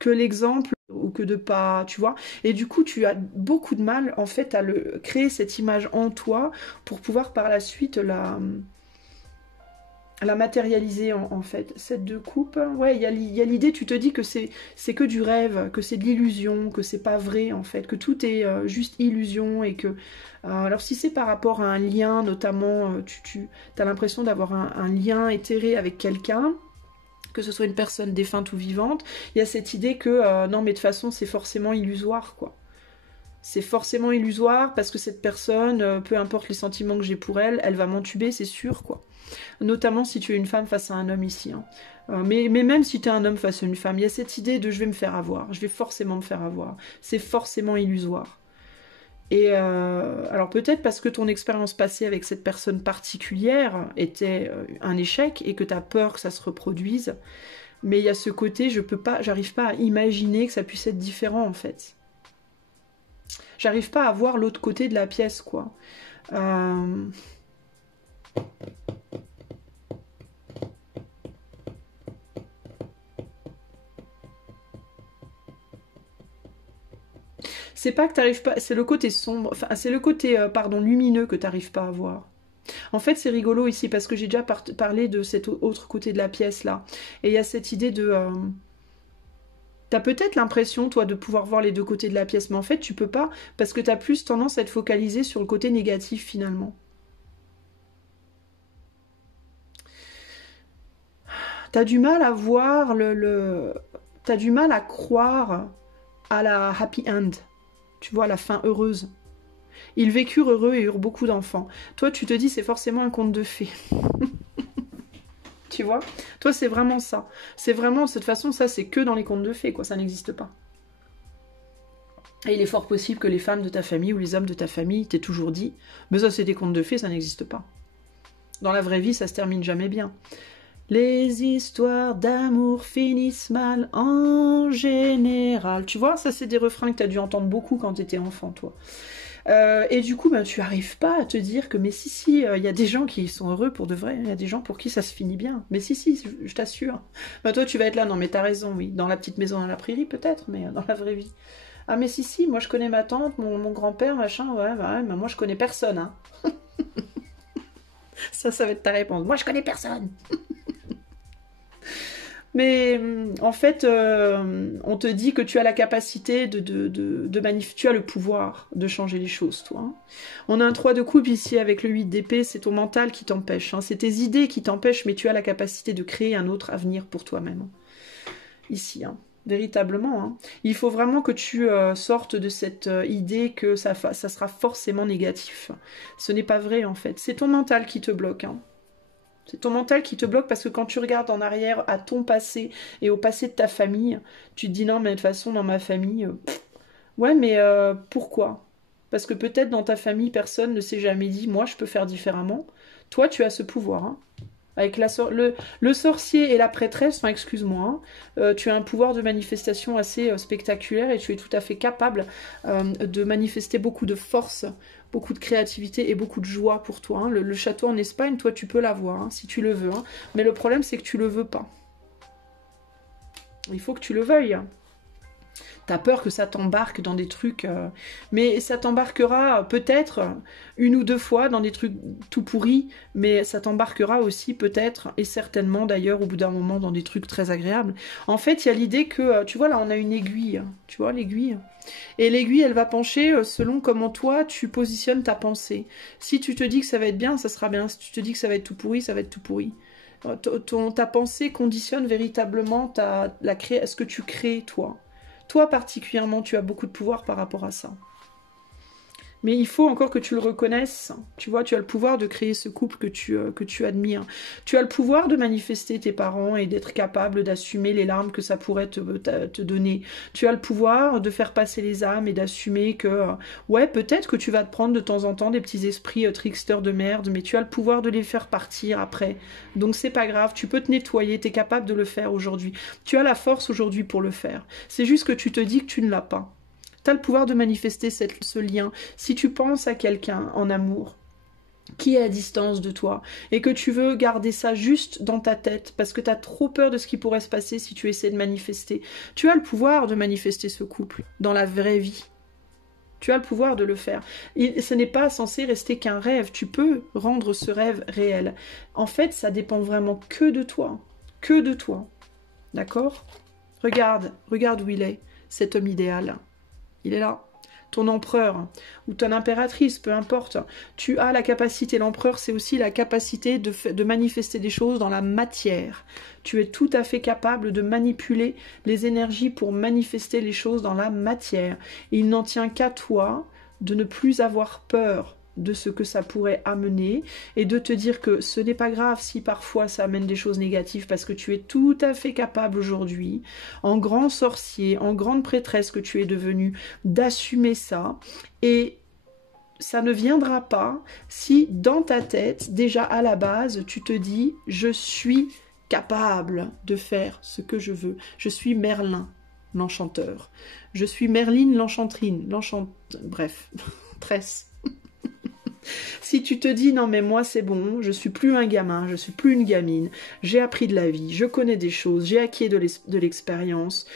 que l'exemple ou que de pas, tu vois. Et du coup, tu as beaucoup de mal en fait à créer cette image en toi pour pouvoir par la suite la matérialiser en fait. Cette de coupe, ouais, il y a l'idée, tu te dis que c'est que du rêve, que c'est de l'illusion, que c'est pas vrai en fait, que tout est juste illusion et que... alors si c'est par rapport à un lien, notamment, tu as l'impression d'avoir un lien éthéré avec quelqu'un, que ce soit une personne défunte ou vivante, il y a cette idée que non mais de toute façon c'est forcément illusoire quoi. C'est forcément illusoire parce que cette personne, peu importe les sentiments que j'ai pour elle, elle va m'entuber, c'est sûr quoi. Notamment si tu es une femme face à un homme ici. Hein. Mais même si tu es un homme face à une femme, il y a cette idée de je vais me faire avoir, je vais forcément me faire avoir. C'est forcément illusoire. Et alors peut-être parce que ton expérience passée avec cette personne particulière était un échec et que tu as peur que ça se reproduise. Mais il y a ce côté, j'arrive pas à imaginer que ça puisse être différent en fait. J'arrive pas à voir l'autre côté de la pièce quoi. C'est pas que t'arrives pas, c'est le côté sombre, enfin c'est le côté pardon lumineux que t'arrives pas à voir. En fait c'est rigolo ici parce que j'ai déjà parlé de cet autre côté de la pièce là. Et il y a cette idée de... T'as peut-être l'impression toi de pouvoir voir les deux côtés de la pièce, mais en fait tu peux pas parce que t'as plus tendance à être focalisé sur le côté négatif finalement. T'as du mal à voir T'as du mal à croire à la happy end. Tu vois, la fin heureuse. Ils vécurent heureux et eurent beaucoup d'enfants. Toi, tu te dis, c'est forcément un conte de fées. Tu vois? Toi, c'est vraiment ça. C'est vraiment, de cette façon, ça, c'est que dans les contes de fées, quoi. Ça n'existe pas. Et il est fort possible que les femmes de ta famille ou les hommes de ta famille t'aient toujours dit, mais ça, c'est des contes de fées, ça n'existe pas. Dans la vraie vie, ça se termine jamais bien. Les histoires d'amour finissent mal en général. Tu vois, ça c'est des refrains que tu as dû entendre beaucoup quand tu étais enfant, toi. Et du coup, tu n'arrives pas à te dire que, mais si, il y a des gens qui sont heureux pour de vrai, il y a des gens pour qui ça se finit bien. Mais si, je t'assure. Toi, tu vas être là, non mais t'as raison, oui. Dans la petite maison à la prairie, peut-être, mais dans la vraie vie. Ah mais si, moi je connais ma tante, mon grand-père, machin, ouais, mais moi je connais personne, hein. Ça va être ta réponse. Moi je connais personne. Mais en fait, on te dit que tu as la capacité tu as le pouvoir de changer les choses, toi. Hein. On a un 3 de coupe ici avec le 8 d'épée, c'est ton mental qui t'empêche. Hein. C'est tes idées qui t'empêchent, mais tu as la capacité de créer un autre avenir pour toi-même. Ici, hein. Véritablement. Hein. Il faut vraiment que tu sortes de cette idée que ça sera forcément négatif. Ce n'est pas vrai, en fait. C'est ton mental qui te bloque, hein. C'est ton mental qui te bloque parce que quand tu regardes en arrière à ton passé et au passé de ta famille, tu te dis non mais de toute façon dans ma famille, ouais mais pourquoi? Parce que peut-être dans ta famille personne ne s'est jamais dit moi je peux faire différemment. Toi tu as ce pouvoir. Hein. Avec le sorcier et la prêtresse, enfin excuse-moi, hein, tu as un pouvoir de manifestation assez spectaculaire et tu es tout à fait capable de manifester beaucoup de force, beaucoup de créativité et beaucoup de joie pour toi. Hein. Le château en Espagne, toi tu peux l'avoir, hein, si tu le veux. Hein. Mais le problème c'est que tu le veux pas. Il faut que tu le veuilles. T'as peur que ça t'embarque dans des trucs... mais ça t'embarquera peut-être une ou deux fois dans des trucs tout pourris, mais ça t'embarquera aussi peut-être, et certainement d'ailleurs au bout d'un moment, dans des trucs très agréables. En fait, il y a l'idée que... tu vois, là, on a une aiguille. Tu vois, l'aiguille. Et l'aiguille, elle va pencher selon comment toi, tu positionnes ta pensée. Si tu te dis que ça va être bien, ça sera bien. Si tu te dis que ça va être tout pourri, ça va être tout pourri. Ta pensée conditionne véritablement ce que tu crées, toi. Toi particulièrement, tu as beaucoup de pouvoir par rapport à ça. Mais il faut encore que tu le reconnaisses. Tu vois, tu as le pouvoir de créer ce couple que tu admires. Tu as le pouvoir de manifester tes parents et d'être capable d'assumer les larmes que ça pourrait te donner. Tu as le pouvoir de faire passer les âmes et d'assumer que, ouais, peut-être que tu vas te prendre de temps en temps des petits esprits tricksters de merde, mais tu as le pouvoir de les faire partir après. Donc c'est pas grave, tu peux te nettoyer, tu es capable de le faire aujourd'hui. Tu as la force aujourd'hui pour le faire. C'est juste que tu te dis que tu ne l'as pas. Tu as le pouvoir de manifester ce lien. Si tu penses à quelqu'un en amour, qui est à distance de toi, et que tu veux garder ça juste dans ta tête, parce que tu as trop peur de ce qui pourrait se passer si tu essaies de manifester, tu as le pouvoir de manifester ce couple dans la vraie vie. Tu as le pouvoir de le faire. Ce n'est pas censé rester qu'un rêve. Tu peux rendre ce rêve réel. En fait, ça dépend vraiment que de toi. Que de toi. D'accord ? Regarde où il est, cet homme idéal. Il est là. Ton empereur ou ton impératrice, peu importe. Tu as la capacité, l'empereur, c'est aussi la capacité de manifester des choses dans la matière. Tu es tout à fait capable de manipuler les énergies pour manifester les choses dans la matière. Il n'en tient qu'à toi de ne plus avoir peur de ce que ça pourrait amener et de te dire que ce n'est pas grave si parfois ça amène des choses négatives parce que tu es tout à fait capable aujourd'hui, en grand sorcier, en grande prêtresse que tu es devenue, d'assumer ça et ça ne viendra pas si dans ta tête, déjà à la base, tu te dis « je suis capable de faire ce que je veux, je suis Merlin, l'enchanteur, je suis Merline, l'enchantrine, bref, tresse ». Si tu te dis non mais moi c'est bon, je suis plus un gamin, je suis plus une gamine, j'ai appris de la vie, je connais des choses, j'ai acquis de l'expérience,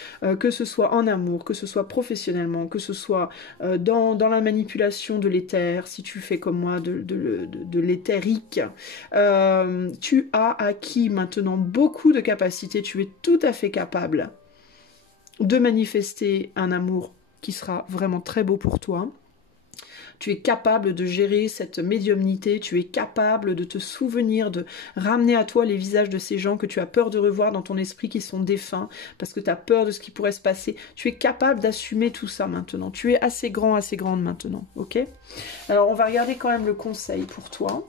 que ce soit en amour, que ce soit professionnellement, que ce soit dans la manipulation de l'éther, si tu fais comme moi de l'éthérique, tu as acquis maintenant beaucoup de capacités, tu es tout à fait capable de manifester un amour qui sera vraiment très beau pour toi. Tu es capable de gérer cette médiumnité, tu es capable de te souvenir, de ramener à toi les visages de ces gens que tu as peur de revoir dans ton esprit qui sont défunts, parce que tu as peur de ce qui pourrait se passer. Tu es capable d'assumer tout ça maintenant. Tu es assez grand, assez grande maintenant, ok? Alors, on va regarder quand même le conseil pour toi.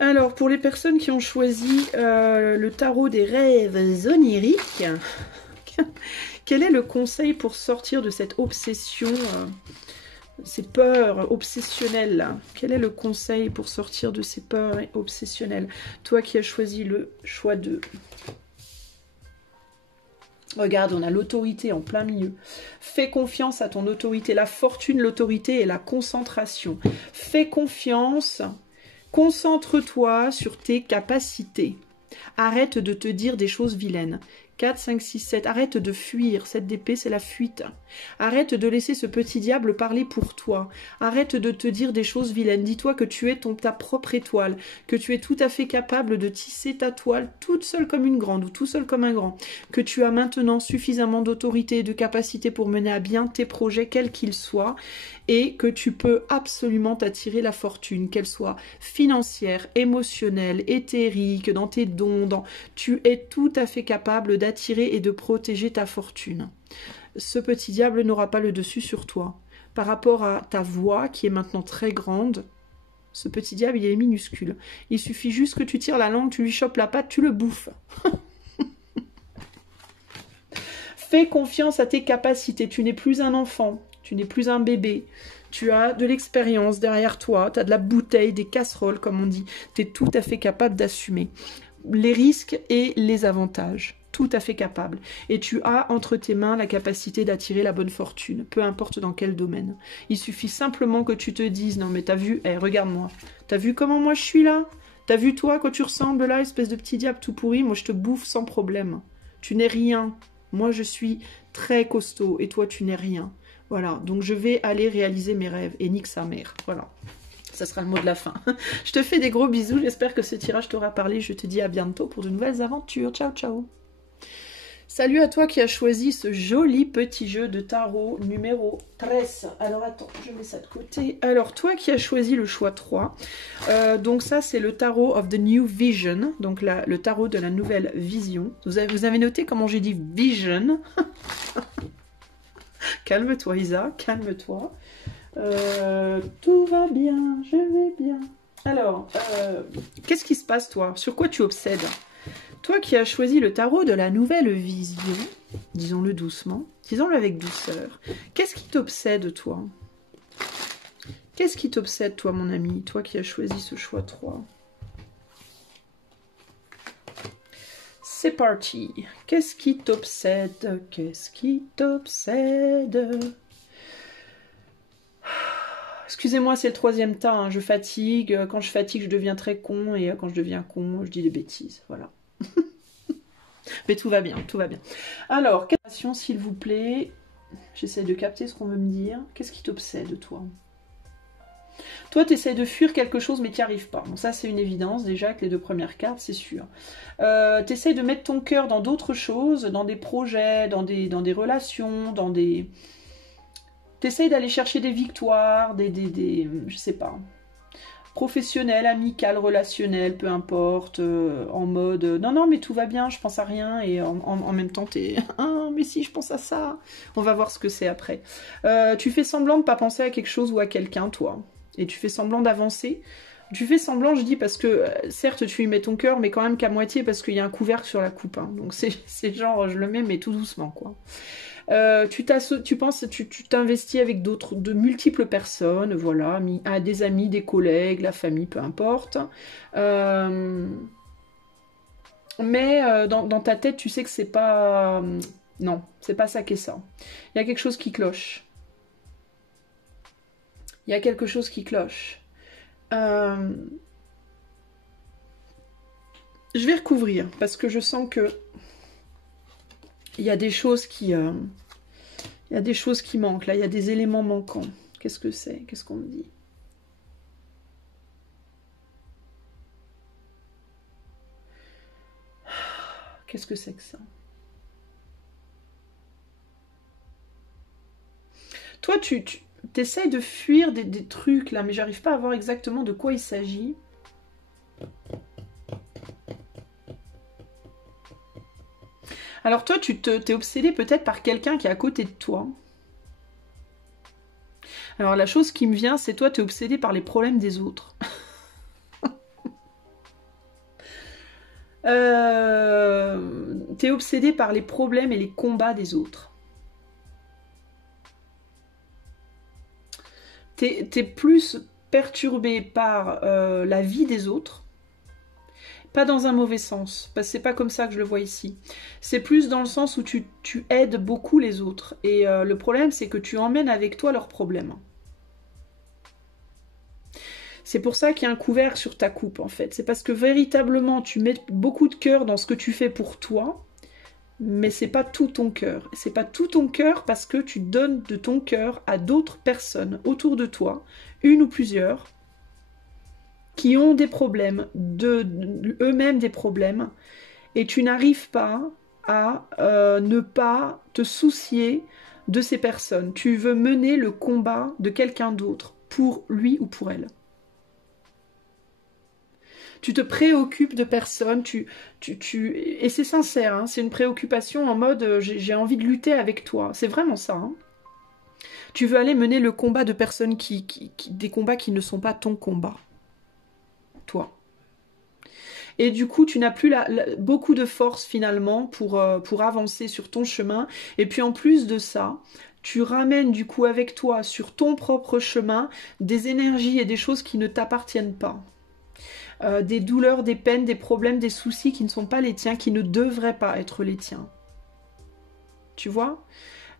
Alors, pour les personnes qui ont choisi le tarot des rêves oniriques... Quel est le conseil pour sortir de cette obsession, ces peurs obsessionnelles là? Quel est le conseil pour sortir de ces peurs obsessionnelles? Toi qui as choisi le choix 2. Regarde, on a l'autorité en plein milieu. Fais confiance à ton autorité. La fortune, l'autorité et la concentration. Fais confiance. Concentre-toi sur tes capacités. Arrête de te dire des choses vilaines. 4, 5, 6, 7. Arrête de fuir. Cette d'épée, c'est la fuite. Arrête de laisser ce petit diable parler pour toi. Arrête de te dire des choses vilaines. Dis-toi que tu es ta propre étoile, que tu es tout à fait capable de tisser ta toile toute seule comme une grande ou tout seul comme un grand, que tu as maintenant suffisamment d'autorité et de capacité pour mener à bien tes projets, quels qu'ils soient, et que tu peux absolument t'attirer la fortune, qu'elle soit financière, émotionnelle, éthérique, dans tes dons, tu es tout à fait capable d'attirer et de protéger ta fortune. Ce petit diable n'aura pas le dessus sur toi. Par rapport à ta voix, qui est maintenant très grande, ce petit diable, il est minuscule. Il suffit juste que tu tires la langue, tu lui chopes la patte, tu le bouffes. Fais confiance à tes capacités. Tu n'es plus un enfant, tu n'es plus un bébé. Tu as de l'expérience derrière toi, tu as de la bouteille, des casseroles, comme on dit. Tu es tout à fait capable d'assumer les risques et les avantages. Tout à fait capable. Et tu as entre tes mains la capacité d'attirer la bonne fortune, peu importe dans quel domaine. Il suffit simplement que tu te dises, non mais t'as vu, regarde-moi, t'as vu comment moi je suis là? T'as vu toi, quoi tu ressembles là, espèce de petit diable tout pourri, moi je te bouffe sans problème. Tu n'es rien. Moi je suis très costaud et toi tu n'es rien. Voilà, donc je vais aller réaliser mes rêves et nique sa mère. Voilà, ça sera le mot de la fin. Je te fais des gros bisous, j'espère que ce tirage t'aura parlé. Je te dis à bientôt pour de nouvelles aventures. Ciao, ciao. Salut à toi qui as choisi ce joli petit jeu de tarot numéro 13. Alors attends, je mets ça de côté. Alors toi qui as choisi le choix 3, donc ça c'est le tarot of the new vision, donc le tarot de la nouvelle vision. Vous avez noté comment j'ai dit vision? Calme-toi Isa, calme-toi. Tout va bien, je vais bien. Alors, qu'est-ce qui se passe toi? Sur quoi tu obsèdes? Toi qui as choisi le tarot de la nouvelle vision, disons-le doucement, disons-le avec douceur, qu'est-ce qui t'obsède toi? Qu'est-ce qui t'obsède toi mon ami? Toi qui as choisi ce choix 3. C'est parti. Qu'est-ce qui t'obsède? Qu'est-ce qui t'obsède? Excusez-moi, c'est le troisième tas, hein. Je fatigue. Quand je fatigue, je deviens très con. Et quand je deviens con, je dis des bêtises. Voilà. Mais tout va bien, tout va bien. Alors, question s'il vous plaît. J'essaie de capter ce qu'on veut me dire. Qu'est-ce qui t'obsède, toi? Toi, tu essaies de fuir quelque chose, mais tu n'y arrives pas. Bon, ça, c'est une évidence, déjà, avec les deux premières cartes, c'est sûr. Tu essaies de mettre ton cœur dans d'autres choses, dans des projets, dans des relations, dans des... Tu essaies d'aller chercher des victoires, je sais pas, professionnelles, amicales, relationnelles, peu importe, en mode non, mais tout va bien, je pense à rien, et en même temps, t'es ah, mais si, je pense à ça. On va voir ce que c'est après. Tu fais semblant de pas penser à quelque chose ou à quelqu'un, toi, et tu fais semblant d'avancer. Tu fais semblant, je dis, parce que certes, tu y mets ton cœur, mais quand même qu'à moitié, parce qu'il y a un couvercle sur la coupe. Hein. Donc c'est genre, je le mets, mais tout doucement, quoi. Tu t'investis avec de multiples personnes, voilà, des amis, des collègues, la famille, peu importe. Mais dans ta tête, tu sais que c'est pas... non, c'est pas ça qu'est ça. Il y a quelque chose qui cloche. Il y a quelque chose qui cloche. Je vais recouvrir, parce que je sens que il y a des choses qui... il y a des choses qui manquent, là, il y a des éléments manquants. Qu'est-ce que c'est? Qu'est-ce qu'on me dit? Qu'est-ce que c'est que ça? Toi, tu essayes de fuir des trucs, là, mais j'arrive pas à voir exactement de quoi il s'agit. Alors toi, t'es obsédé peut-être par quelqu'un qui est à côté de toi. Alors la chose qui me vient, c'est toi, t'es obsédé par les problèmes des autres. T'es obsédé par les problèmes et les combats des autres. T'es plus perturbé par la vie des autres. Pas dans un mauvais sens, parce que c'est pas comme ça que je le vois ici. C'est plus dans le sens où tu aides beaucoup les autres. Et le problème, c'est que tu emmènes avec toi leurs problèmes. C'est pour ça qu'il y a un couvercle sur ta coupe, en fait. C'est parce que véritablement, tu mets beaucoup de cœur dans ce que tu fais pour toi, mais c'est pas tout ton cœur. C'est pas tout ton cœur parce que tu donnes de ton cœur à d'autres personnes autour de toi, une ou plusieurs, qui ont des problèmes, eux-mêmes des problèmes, et tu n'arrives pas à ne pas te soucier de ces personnes. Tu veux mener le combat de quelqu'un d'autre, pour lui ou pour elle. Tu te préoccupes de personnes, et c'est sincère, hein, c'est une préoccupation en mode j'ai envie de lutter avec toi. C'est vraiment ça. Hein. Tu veux aller mener le combat de personnes des combats qui ne sont pas ton combat. Toi. Et du coup, tu n'as plus beaucoup de force finalement pour avancer sur ton chemin. Et puis en plus de ça, tu ramènes du coup avec toi sur ton propre chemin des énergies et des choses qui ne t'appartiennent pas. Des douleurs, des peines, des problèmes, des soucis qui ne sont pas les tiens, qui ne devraient pas être les tiens. Tu vois ?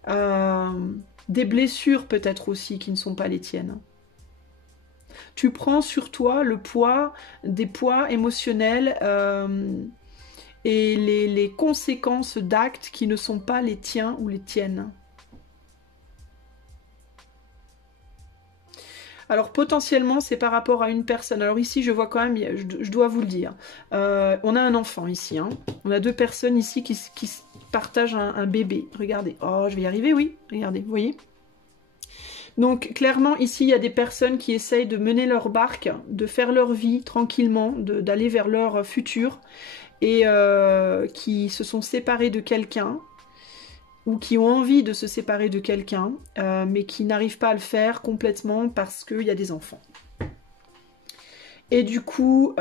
Des blessures peut-être aussi qui ne sont pas les tiennes. Tu prends sur toi le poids, des poids émotionnels et les conséquences d'actes qui ne sont pas les tiens ou les tiennes. Alors potentiellement c'est par rapport à une personne. Alors ici je vois quand même, je dois vous le dire, on a un enfant ici, hein. On a deux personnes ici qui partagent un bébé. Regardez, oh je vais y arriver, oui, regardez, vous voyez. Donc clairement ici il y a des personnes qui essayent de mener leur barque, de faire leur vie tranquillement, d'aller vers leur futur et qui se sont séparés de quelqu'un ou qui ont envie de se séparer de quelqu'un, mais qui n'arrivent pas à le faire complètement parce qu'il y a des enfants. Et du coup,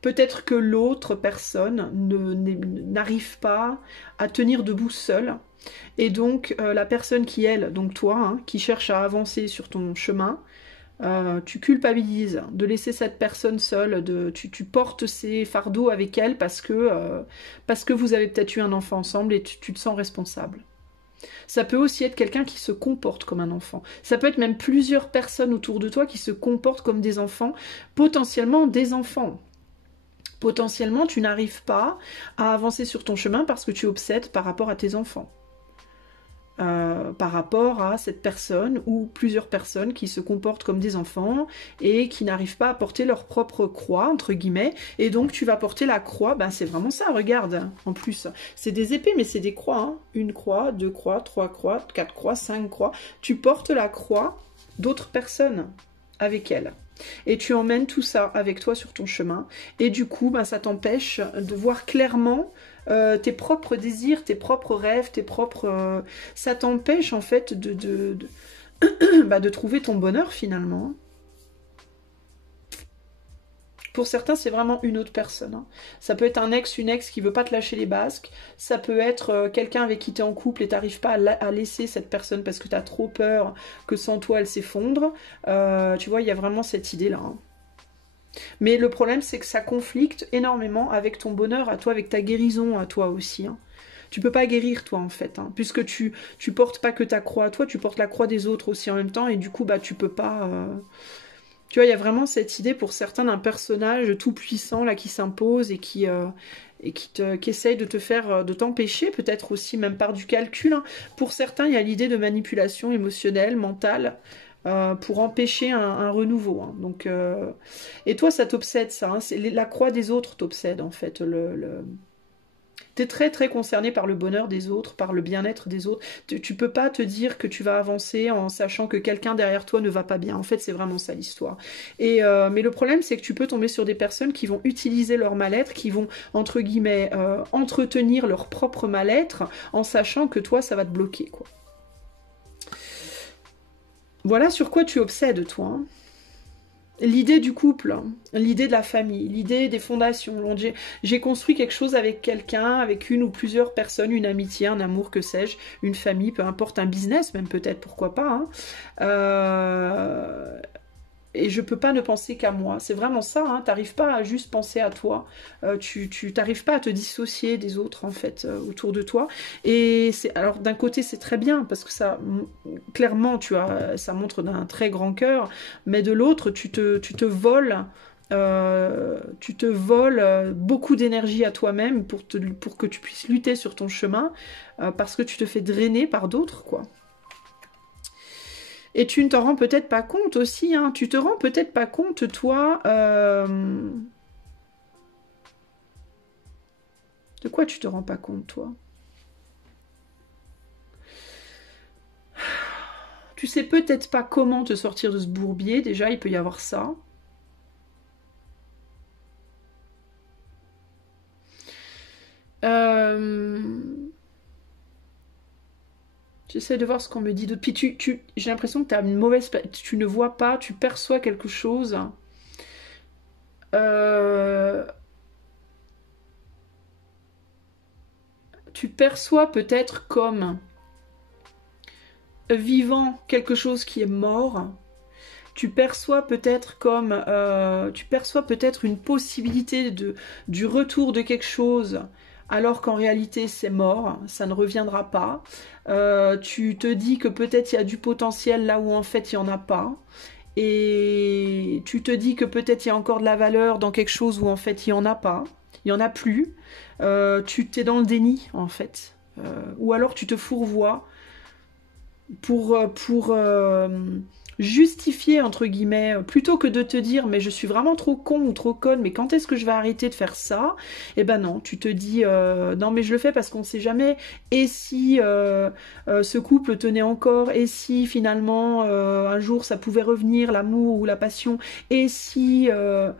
peut-être que l'autre personne n'arrive pas à tenir debout seule. Et donc, la personne qui, elle, donc toi, hein, qui cherche à avancer sur ton chemin, tu culpabilises de laisser cette personne seule, tu portes ses fardeaux avec elle parce que vous avez peut-être eu un enfant ensemble et tu te sens responsable. Ça peut aussi être quelqu'un qui se comporte comme un enfant. Ça peut être même plusieurs personnes autour de toi qui se comportent comme des enfants, potentiellement des enfants. Potentiellement, tu n'arrives pas à avancer sur ton chemin parce que tu obsèdes par rapport à tes enfants. Par rapport à cette personne ou plusieurs personnes qui se comportent comme des enfants et qui n'arrivent pas à porter leur propre croix, entre guillemets, et donc tu vas porter la croix, ben c'est vraiment ça, regarde, en plus, c'est des épées, mais c'est des croix, hein. Une croix, deux croix, trois croix, quatre croix, cinq croix, tu portes la croix d'autres personnes avec elles. Et tu emmènes tout ça avec toi sur ton chemin, et du coup, ben, ça t'empêche de voir clairement tes propres désirs, tes propres rêves, tes propres... ça t'empêche en fait de trouver ton bonheur finalement. Pour certains, c'est vraiment une autre personne. Hein. Ça peut être un ex, une ex qui veut pas te lâcher les basques. Ça peut être quelqu'un avec qui tu es en couple et t'arrives pas à laisser cette personne parce que tu as trop peur que sans toi, elle s'effondre. Tu vois, il y a vraiment cette idée-là. Hein. Mais le problème, c'est que ça conflicte énormément avec ton bonheur à toi, avec ta guérison à toi aussi. Hein. Tu peux pas guérir toi en fait, hein, puisque tu portes pas que ta croix à toi, tu portes la croix des autres aussi en même temps, et du coup, bah tu peux pas... Tu vois, il y a vraiment cette idée pour certains d'un personnage tout puissant là qui s'impose et qui essaye de te faire, de t'empêcher, peut-être aussi même par du calcul. Hein. Pour certains, il y a l'idée de manipulation émotionnelle, mentale, pour empêcher un renouveau. Hein. Donc, et toi, ça t'obsède, ça. Hein. La croix des autres t'obsède, en fait. T'es très, très concerné par le bonheur des autres, par le bien-être des autres. Tu peux pas te dire que tu vas avancer en sachant que quelqu'un derrière toi ne va pas bien. En fait, c'est vraiment ça, l'histoire. Mais le problème, c'est que tu peux tomber sur des personnes qui vont utiliser leur mal-être, qui vont, entre guillemets, entretenir leur propre mal-être en sachant que toi, ça va te bloquer, quoi. Voilà sur quoi tu obsèdes, toi. Hein. L'idée du couple, l'idée de la famille, l'idée des fondations. J'ai construit quelque chose avec quelqu'un, avec une ou plusieurs personnes, une amitié, un amour, que sais-je, une famille, peu importe, un business même peut-être, pourquoi pas. Hein. Et je peux pas ne penser qu'à moi. C'est vraiment ça, hein. T'arrives pas à juste penser à toi. Tu t'arrives pas à te dissocier des autres, en fait, autour de toi. Et alors, d'un côté, c'est très bien, parce que ça, clairement, ça montre d'un très grand cœur. Mais de l'autre, tu te voles... beaucoup d'énergie à toi-même pour que tu puisses lutter sur ton chemin, parce que tu te fais drainer par d'autres, quoi. Et tu ne t'en rends peut-être pas compte aussi, hein. Tu te rends peut-être pas compte, toi, de quoi tu te rends pas compte, toi? Tu sais peut-être pas comment te sortir de ce bourbier, déjà, il peut y avoir ça. J'essaie de voir ce qu'on me dit d'autre. Puis j'ai l'impression que tu as une mauvaise... Tu ne vois pas, tu perçois quelque chose. Tu perçois peut-être comme vivant quelque chose qui est mort. Tu perçois peut-être comme... tu perçois peut-être une possibilité du retour de quelque chose alors qu'en réalité c'est mort, ça ne reviendra pas. Tu te dis que peut-être il y a du potentiel là où en fait il n'y en a pas. Et tu te dis que peut-être il y a encore de la valeur dans quelque chose où en fait il n'y en a pas, il n'y en a plus. Tu t'es dans le déni en fait. Ou alors tu te fourvoies pour justifier, entre guillemets, plutôt que de te dire mais je suis vraiment trop con ou trop conne, mais quand est-ce que je vais arrêter de faire ça? Eh ben non, tu te dis non mais je le fais parce qu'on sait jamais, et si ce couple tenait encore, et si finalement un jour ça pouvait revenir, l'amour ou la passion, et si ça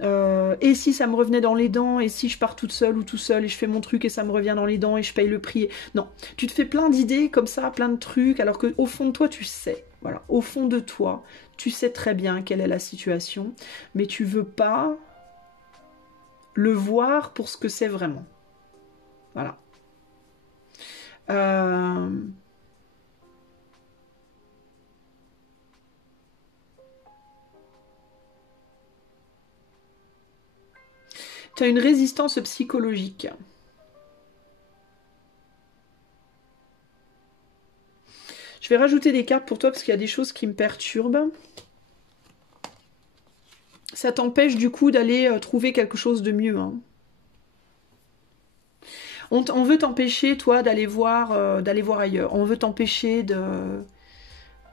me revenait dans les dents, et si je pars toute seule ou tout seul et je fais mon truc et ça me revient dans les dents et je paye le prix. Non, tu te fais plein d'idées comme ça, plein de trucs, alors qu'au fond de toi, tu sais. Voilà, au fond de toi, tu sais très bien quelle est la situation, mais tu veux pas le voir pour ce que c'est vraiment. Voilà. Tu as une résistance psychologique. Je vais rajouter des cartes pour toi parce qu'il y a des choses qui me perturbent. Ça t'empêche du coup d'aller trouver quelque chose de mieux. Hein. On veut t'empêcher, toi, d'aller voir ailleurs. On veut t'empêcher de...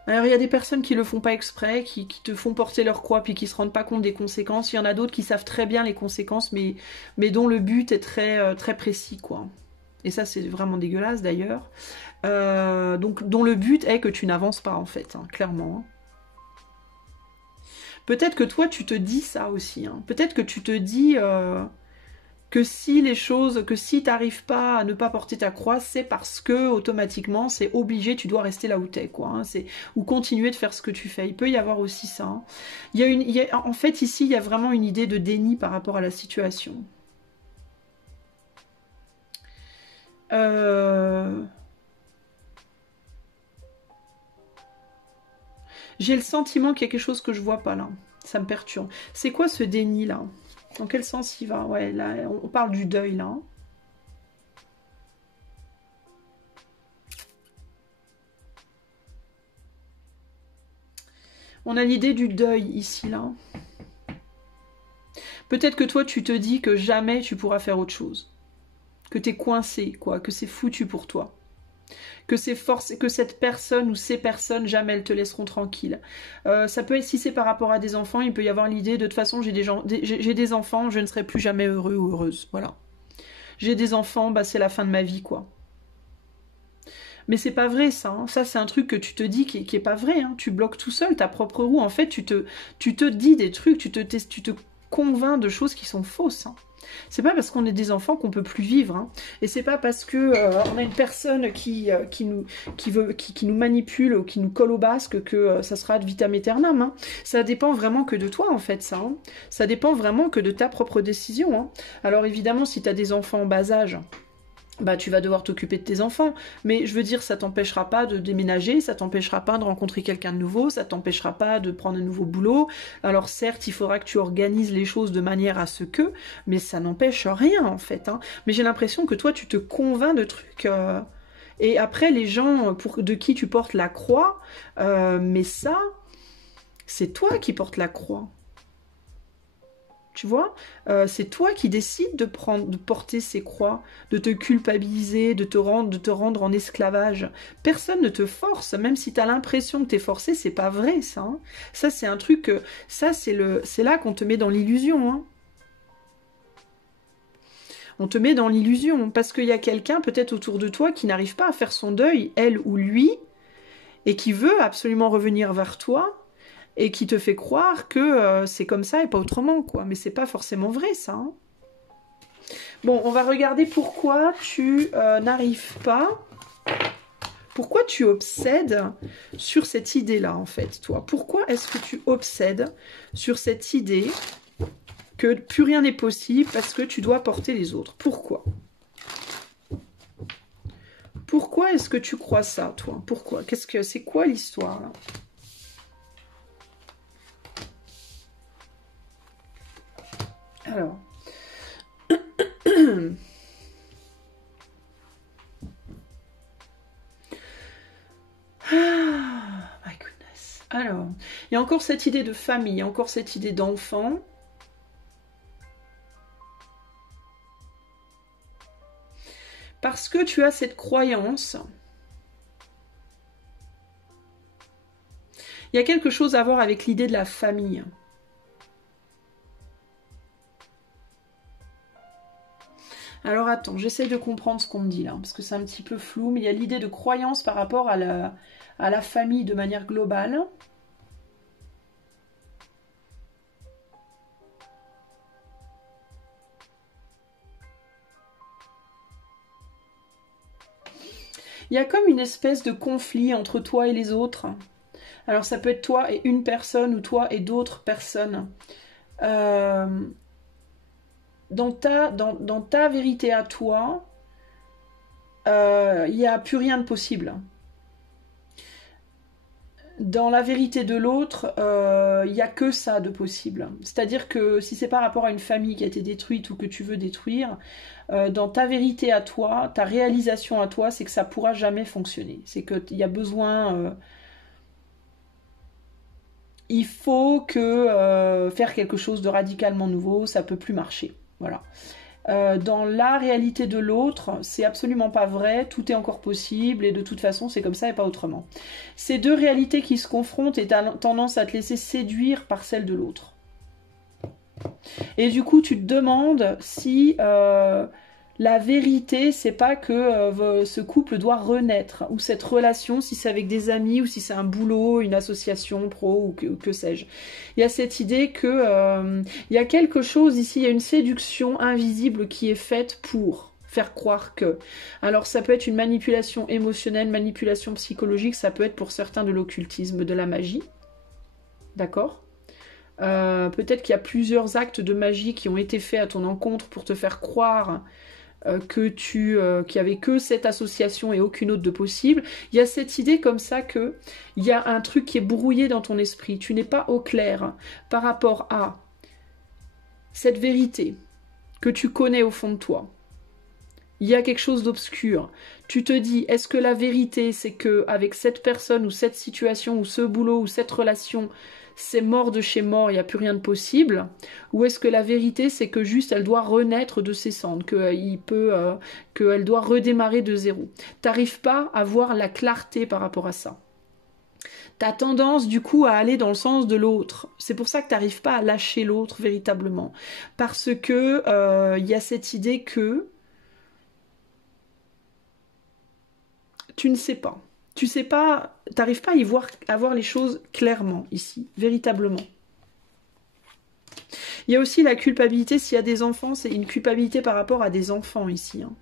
Alors, il y a des personnes qui le font pas exprès, qui te font porter leur croix, puis qui se rendent pas compte des conséquences. Il y en a d'autres qui savent très bien les conséquences, mais dont le but est très, très précis, quoi. Et ça, c'est vraiment dégueulasse, d'ailleurs. Donc, dont le but est que tu n'avances pas, en fait, hein, clairement. Peut-être que toi, tu te dis ça aussi. Hein. Peut-être que tu te dis... que si t'arrives pas à ne pas porter ta croix, c'est parce que automatiquement c'est obligé, tu dois rester là où t'es, quoi. Hein, ou continuer de faire ce que tu fais. Il peut y avoir aussi ça. Hein. En fait, ici, il y a vraiment une idée de déni par rapport à la situation. J'ai le sentiment qu'il y a quelque chose que je vois pas là. Ça me perturbe. C'est quoi ce déni là? Dans quel sens il va? Ouais, là, on parle du deuil, là. On a l'idée du deuil, ici, là. Peut-être que toi, tu te dis que jamais tu pourras faire autre chose. Que t'es coincé, quoi. Que c'est foutu pour toi. Que cette personne ou ces personnes, jamais elles te laisseront tranquille. Ça peut être, si c'est par rapport à des enfants, il peut y avoir l'idée de toute façon, j'ai des enfants, je ne serai plus jamais heureux ou heureuse. Voilà. J'ai des enfants, bah c'est la fin de ma vie, quoi. Mais c'est pas vrai, ça. Hein. Ça, c'est un truc que tu te dis qui est pas vrai. Hein. Tu bloques tout seul ta propre roue. En fait, tu te dis des trucs, tu te convaincs de choses qui sont fausses. Hein. C'est pas parce qu'on est des enfants qu'on peut plus vivre. Hein. Et c'est pas parce que on a une personne qui nous manipule ou qui nous colle au basque que ça sera ad vitam aeternam. Hein. Ça dépend vraiment que de toi, en fait, ça. Hein. Ça dépend vraiment que de ta propre décision. Hein. Alors évidemment, si tu as des enfants en bas âge, bah tu vas devoir t'occuper de tes enfants, mais je veux dire, ça t'empêchera pas de déménager, ça t'empêchera pas de rencontrer quelqu'un de nouveau, ça t'empêchera pas de prendre un nouveau boulot. Alors certes, il faudra que tu organises les choses de manière à ce que, mais ça n'empêche rien en fait. Hein. Mais j'ai l'impression que toi, tu te convaincs de trucs. Et après, les gens de qui tu portes la croix, mais ça, c'est toi qui portes la croix. Tu vois, c'est toi qui décides de porter ces croix, de te culpabiliser, de te rendre en esclavage. Personne ne te force, même si tu as l'impression que tu es forcé, c'est pas vrai ça. Hein. Ça, c'est un truc que... Ça, c'est là qu'on te met dans l'illusion. Hein. On te met dans l'illusion, parce qu'il y a quelqu'un peut-être autour de toi qui n'arrive pas à faire son deuil, elle ou lui, et qui veut absolument revenir vers toi, et qui te fait croire que c'est comme ça et pas autrement, quoi. Mais c'est pas forcément vrai, ça. Hein. Bon, on va regarder pourquoi tu n'arrives pas... Pourquoi tu obsèdes sur cette idée-là, en fait, toi? Pourquoi est-ce que tu obsèdes sur cette idée que plus rien n'est possible parce que tu dois porter les autres? Pourquoi? Pourquoi est-ce que tu crois ça, toi? Pourquoi? C'est quoi l'histoire, là? Alors, Alors, il y a encore cette idée de famille, il y a encore cette idée d'enfant. Parce que tu as cette croyance. Il y a quelque chose à voir avec l'idée de la famille. Alors attends, j'essaie de comprendre ce qu'on me dit là, parce que c'est un petit peu flou, mais il y a l'idée de croyance par rapport à la famille de manière globale. Il y a comme une espèce de conflit entre toi et les autres. Alors ça peut être toi et une personne ou toi et d'autres personnes. Dans ta vérité à toi, il n'y a plus rien de possible. Dans la vérité de l'autre, il n'y a que ça de possible. C'est-à-dire que si c'est par rapport à une famille qui a été détruite ou que tu veux détruire, dans ta vérité à toi, ta réalisation à toi, c'est que ça ne pourra jamais fonctionner. C'est qu'il y a besoin... il faut que faire quelque chose de radicalement nouveau, ça ne peut plus marcher. Voilà. Dans la réalité de l'autre, c'est absolument pas vrai, tout est encore possible et de toute façon c'est comme ça et pas autrement. Ces deux réalités qui se confrontent et tu as tendance à te laisser séduire par celle de l'autre. Et du coup tu te demandes si la vérité c'est pas que ce couple doit renaître, ou cette relation, si c'est avec des amis ou si c'est un boulot, une association pro ou que sais-je. Il y a cette idée que il y a quelque chose ici, il y a une séduction invisible qui est faite pour faire croire que. Alors ça peut être une manipulation émotionnelle, manipulation psychologique, ça peut être pour certains de l'occultisme, de la magie. D'accord ? Peut-être qu'il y a plusieurs actes de magie qui ont été faits à ton encontre pour te faire croire qu'il n'y avait que cette association et aucune autre de possible. Il y a cette idée comme ça que il y a un truc qui est brouillé dans ton esprit. Tu n'es pas au clair par rapport à cette vérité que tu connais au fond de toi. Il y a quelque chose d'obscur. Tu te dis, est-ce que la vérité, c'est que avec cette personne ou cette situation ou ce boulot ou cette relation, c'est mort de chez mort, il n'y a plus rien de possible? Ou est-ce que la vérité, c'est que juste elle doit renaître de ses cendres, qu'elle doit redémarrer de zéro? T'arrives pas à voir la clarté par rapport à ça. T'as tendance du coup à aller dans le sens de l'autre. C'est pour ça que t'arrives pas à lâcher l'autre véritablement. Parce que y a cette idée que tu ne sais pas. Tu sais pas, t'arrives pas à voir les choses clairement ici, véritablement. Il y a aussi la culpabilité, s'il y a des enfants, c'est une culpabilité par rapport à des enfants ici. Hein.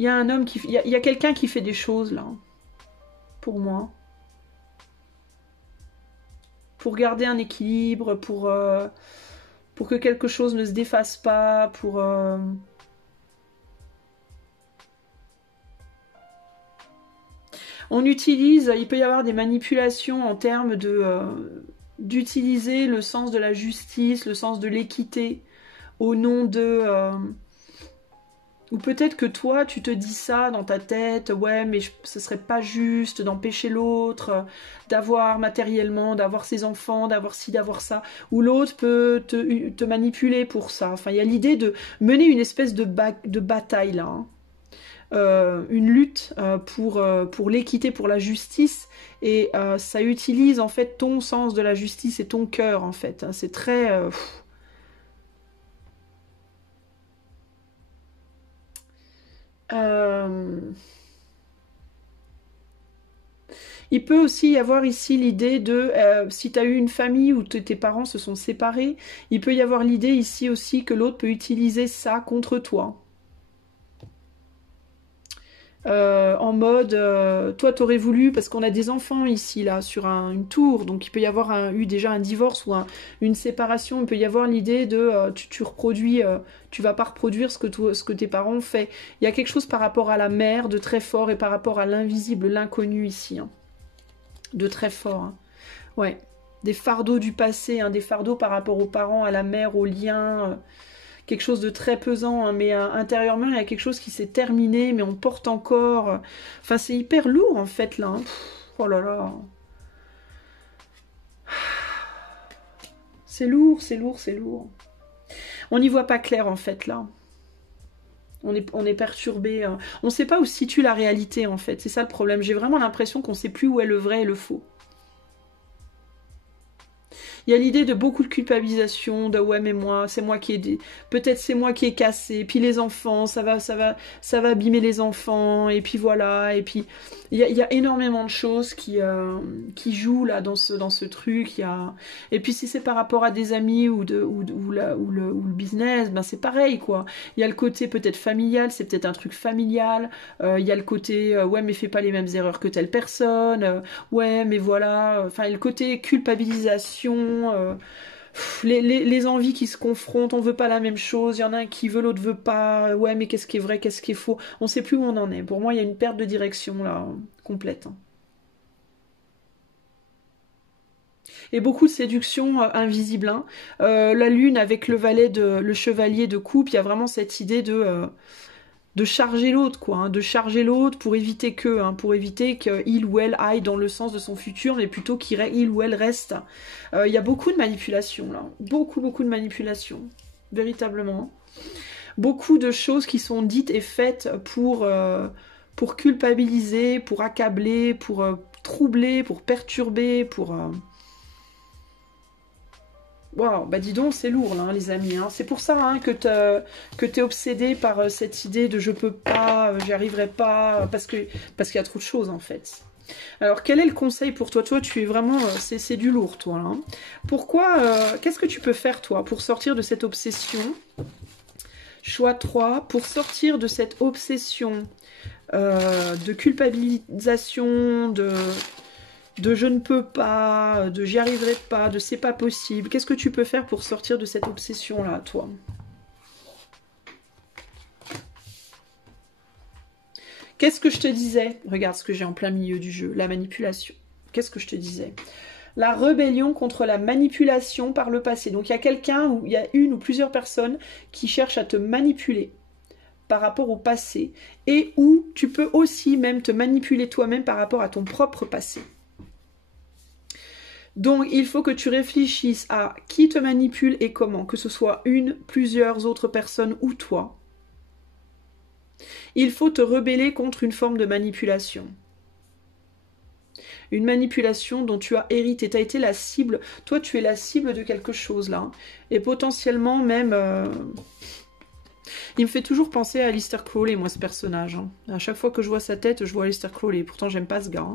Il y a un homme qui... Il y a quelqu'un qui fait des choses, là. Pour moi. Pour garder un équilibre, pour que quelque chose ne se défasse pas, pour... On utilise... Il peut y avoir des manipulations en termes de... d'utiliser le sens de la justice, le sens de l'équité, au nom de... Ou peut-être que toi, tu te dis ça dans ta tête, ouais, mais ce serait pas juste d'empêcher l'autre d'avoir matériellement, d'avoir ses enfants, d'avoir ci, d'avoir ça. Ou l'autre peut te manipuler pour ça. Enfin, il y a l'idée de mener une espèce de bataille, là. Hein. Une lutte pour l'équité, pour la justice. Et ça utilise, en fait, ton sens de la justice et ton cœur, en fait. Hein. C'est très... Il peut aussi y avoir ici l'idée de, si tu as eu une famille où tes parents se sont séparés, il peut y avoir l'idée ici aussi que l'autre peut utiliser ça contre toi. En mode, toi t'aurais voulu, parce qu'on a des enfants ici, là, sur une tour, donc il peut y avoir eu déjà un divorce ou une séparation, il peut y avoir l'idée de, tu reproduis, tu vas pas reproduire ce que tes parents ont fait. Il y a quelque chose par rapport à la mère de très fort et par rapport à l'invisible, l'inconnu ici. Hein. de très fort. Hein. Ouais, des fardeaux du passé, hein, des fardeaux par rapport aux parents, à la mère, aux liens, quelque chose de très pesant, hein, mais intérieurement, il y a quelque chose qui s'est terminé, mais on porte encore... Enfin, c'est hyper lourd, en fait, là. Hein. Oh là là. C'est lourd, c'est lourd, c'est lourd. On n'y voit pas clair, en fait, là. On est perturbé. Hein. On ne sait pas où se situe la réalité, en fait. C'est ça le problème. J'ai vraiment l'impression qu'on ne sait plus où est le vrai et le faux. Il y a l'idée de beaucoup de culpabilisation, de ouais mais moi, c'est moi qui ai peut-être c'est moi qui ai cassé, puis les enfants, ça va abîmer les enfants, et puis voilà, et puis il y a énormément de choses qui jouent là dans ce truc, et puis si c'est par rapport à des amis ou le business, ben c'est pareil quoi. Il y a le côté peut-être familial, c'est peut-être un truc familial, il y a le côté ouais mais fais pas les mêmes erreurs que telle personne, ouais mais voilà, enfin le côté culpabilisation. Les envies qui se confrontent, on veut pas la même chose, il y en a un qui veut, l'autre veut pas, ouais mais qu'est-ce qui est vrai, qu'est-ce qui est faux, on sait plus où on en est. Pour moi il y a une perte de direction là, complète. Et beaucoup de séduction invisible. Hein. La lune avec le chevalier de coupe, il y a vraiment cette idée de charger l'autre, quoi, hein, de charger l'autre pour éviter pour éviter qu'il ou elle aille dans le sens de son futur, mais plutôt qu'il ou elle reste. Il y a beaucoup de manipulation, là. Beaucoup, beaucoup de manipulation. Véritablement. Beaucoup de choses qui sont dites et faites pour culpabiliser, pour accabler, pour troubler, pour perturber, pour... Wow, bah dis donc, c'est lourd là, hein, les amis. Hein. C'est pour ça hein, que t'es obsédé par cette idée de je peux pas, j'y arriverai pas, parce qu'il y a trop de choses en fait. Alors, quel est le conseil pour toi? Toi, tu es vraiment... c'est du lourd, toi. Là, hein. Pourquoi... qu'est-ce que tu peux faire, toi, pour sortir de cette obsession? Choix 3. Pour sortir de cette obsession de culpabilisation, de je ne peux pas, de j'y arriverai pas, de c'est pas possible. Qu'est-ce que tu peux faire pour sortir de cette obsession-là, toi? Qu'est-ce que je te disais? Regarde ce que j'ai en plein milieu du jeu, la manipulation. Qu'est-ce que je te disais? La rébellion contre la manipulation par le passé. Donc il y a quelqu'un, ou il y a une ou plusieurs personnes qui cherchent à te manipuler par rapport au passé. Et où tu peux aussi même te manipuler toi-même par rapport à ton propre passé. Donc, il faut que tu réfléchisses à qui te manipule et comment, que ce soit une, plusieurs autres personnes ou toi. Il faut te rebeller contre une forme de manipulation. Une manipulation dont tu as hérité. Tu as été la cible. Toi, tu es la cible de quelque chose, là. Et potentiellement même... Il me fait toujours penser à Aleister Crowley, moi, ce personnage. Hein. À chaque fois que je vois sa tête, je vois Aleister Crowley. Pourtant, j'aime pas ce gars.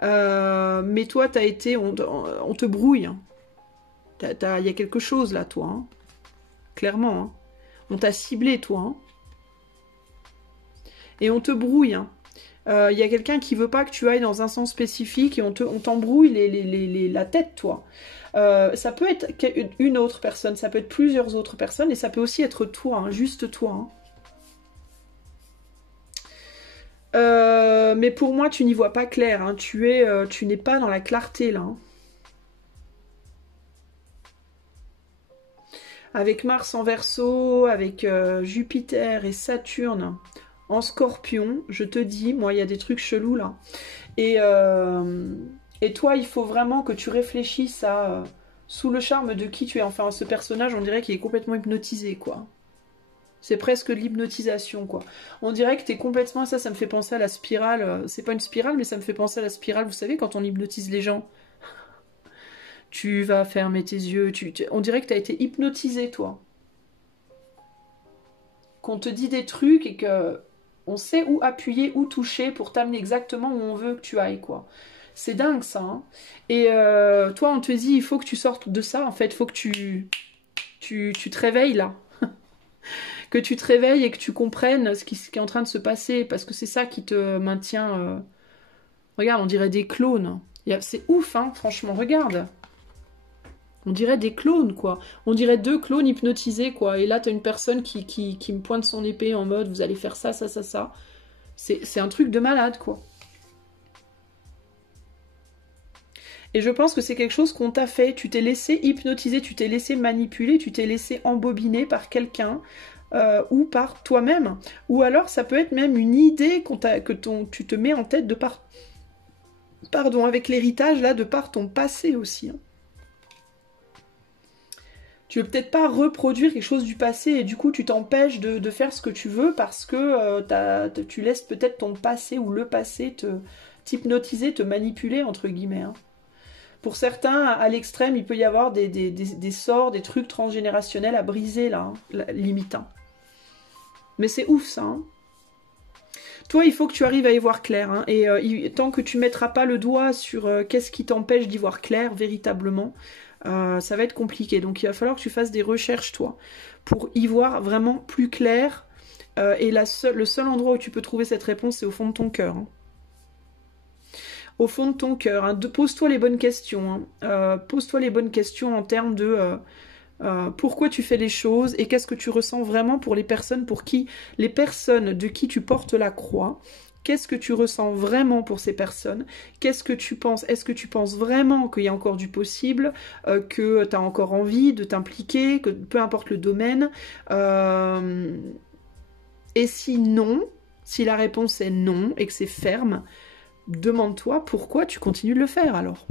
Hein. Mais toi, t'as été... On te brouille. Hein. Il y a quelque chose, là, toi. Hein. Clairement. Hein. On t'a ciblé, toi. Hein. Et on te brouille. Hein. Il y a quelqu'un qui veut pas que tu ailles dans un sens spécifique et on t'embrouille la tête, toi. Ça peut être une autre personne, ça peut être plusieurs autres personnes et ça peut aussi être toi, hein, juste toi. Hein. Mais pour moi, tu n'y vois pas clair. Hein. Tu n'es pas dans la clarté là. Hein. Avec Mars en Verseau, avec Jupiter et Saturne en Scorpion, je te dis, moi, il y a des trucs chelous là. Et toi, il faut vraiment que tu réfléchisses à sous le charme de qui tu es. Enfin, ce personnage, on dirait qu'il est complètement hypnotisé, quoi. C'est presque de l'hypnotisation, quoi. On dirait que t'es complètement... Ça me fait penser à la spirale. C'est pas une spirale, mais ça me fait penser à la spirale. Vous savez, quand on hypnotise les gens, tu vas fermer tes yeux. On dirait que t'as été hypnotisé, toi. Qu'on te dit des trucs et que... On sait où appuyer, où toucher pour t'amener exactement où on veut que tu ailles, quoi. C'est dingue, ça. Hein. Et toi, on te dit, il faut que tu sortes de ça. En fait, il faut que tu te réveilles, là. Que tu te réveilles et que tu comprennes ce qui est en train de se passer. Parce que c'est ça qui te maintient... Regarde, on dirait des clones. C'est ouf, hein, franchement, regarde. On dirait des clones, quoi. On dirait 2 clones hypnotisés, quoi. Et là, t'as une personne qui me pointe son épée en mode, vous allez faire ça, ça, ça, ça. C'est un truc de malade, quoi. Et je pense que c'est quelque chose qu'on t'a fait, tu t'es laissé hypnotiser, tu t'es laissé manipuler, tu t'es laissé embobiner par quelqu'un ou par toi-même. Ou alors ça peut être même une idée tu te mets en tête de par... Pardon, avec l'héritage là, de par ton passé aussi. Hein. Tu veux peut-être pas reproduire quelque chose du passé et du coup tu t'empêches de faire ce que tu veux parce que tu laisses peut-être ton passé ou le passé t'hypnotiser, te manipuler entre guillemets. Hein. Pour certains, à l'extrême, il peut y avoir des sorts, des trucs transgénérationnels à briser là, hein, limite. Hein. Mais c'est ouf ça. Hein. Toi, il faut que tu arrives à y voir clair. Hein, et tant que tu mettras pas le doigt sur qu'est-ce qui t'empêche d'y voir clair véritablement, ça va être compliqué. Donc il va falloir que tu fasses des recherches, toi, pour y voir vraiment plus clair. Et le seul endroit où tu peux trouver cette réponse, c'est au fond de ton cœur. Hein. Au fond de ton cœur. Hein. Pose-toi les bonnes questions. Hein. Pose-toi les bonnes questions en termes de pourquoi tu fais les choses et qu'est-ce que tu ressens vraiment pour les personnes de qui tu portes la croix. Qu'est-ce que tu ressens vraiment pour ces personnes? Qu'est-ce que tu penses? Est-ce que tu penses vraiment qu'il y a encore du possible, que tu as encore envie de t'impliquer, que peu importe le domaine? Et si non, si la réponse est non et que c'est ferme, demande-toi pourquoi tu continues de le faire alors.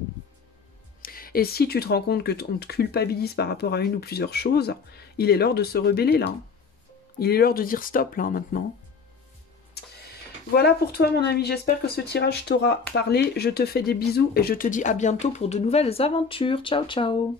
Et si tu te rends compte qu'on te culpabilise par rapport à une ou plusieurs choses, il est l'heure de se rebeller là. Il est l'heure de dire stop là maintenant. Voilà pour toi mon ami, j'espère que ce tirage t'aura parlé. Je te fais des bisous et je te dis à bientôt pour de nouvelles aventures. Ciao ciao.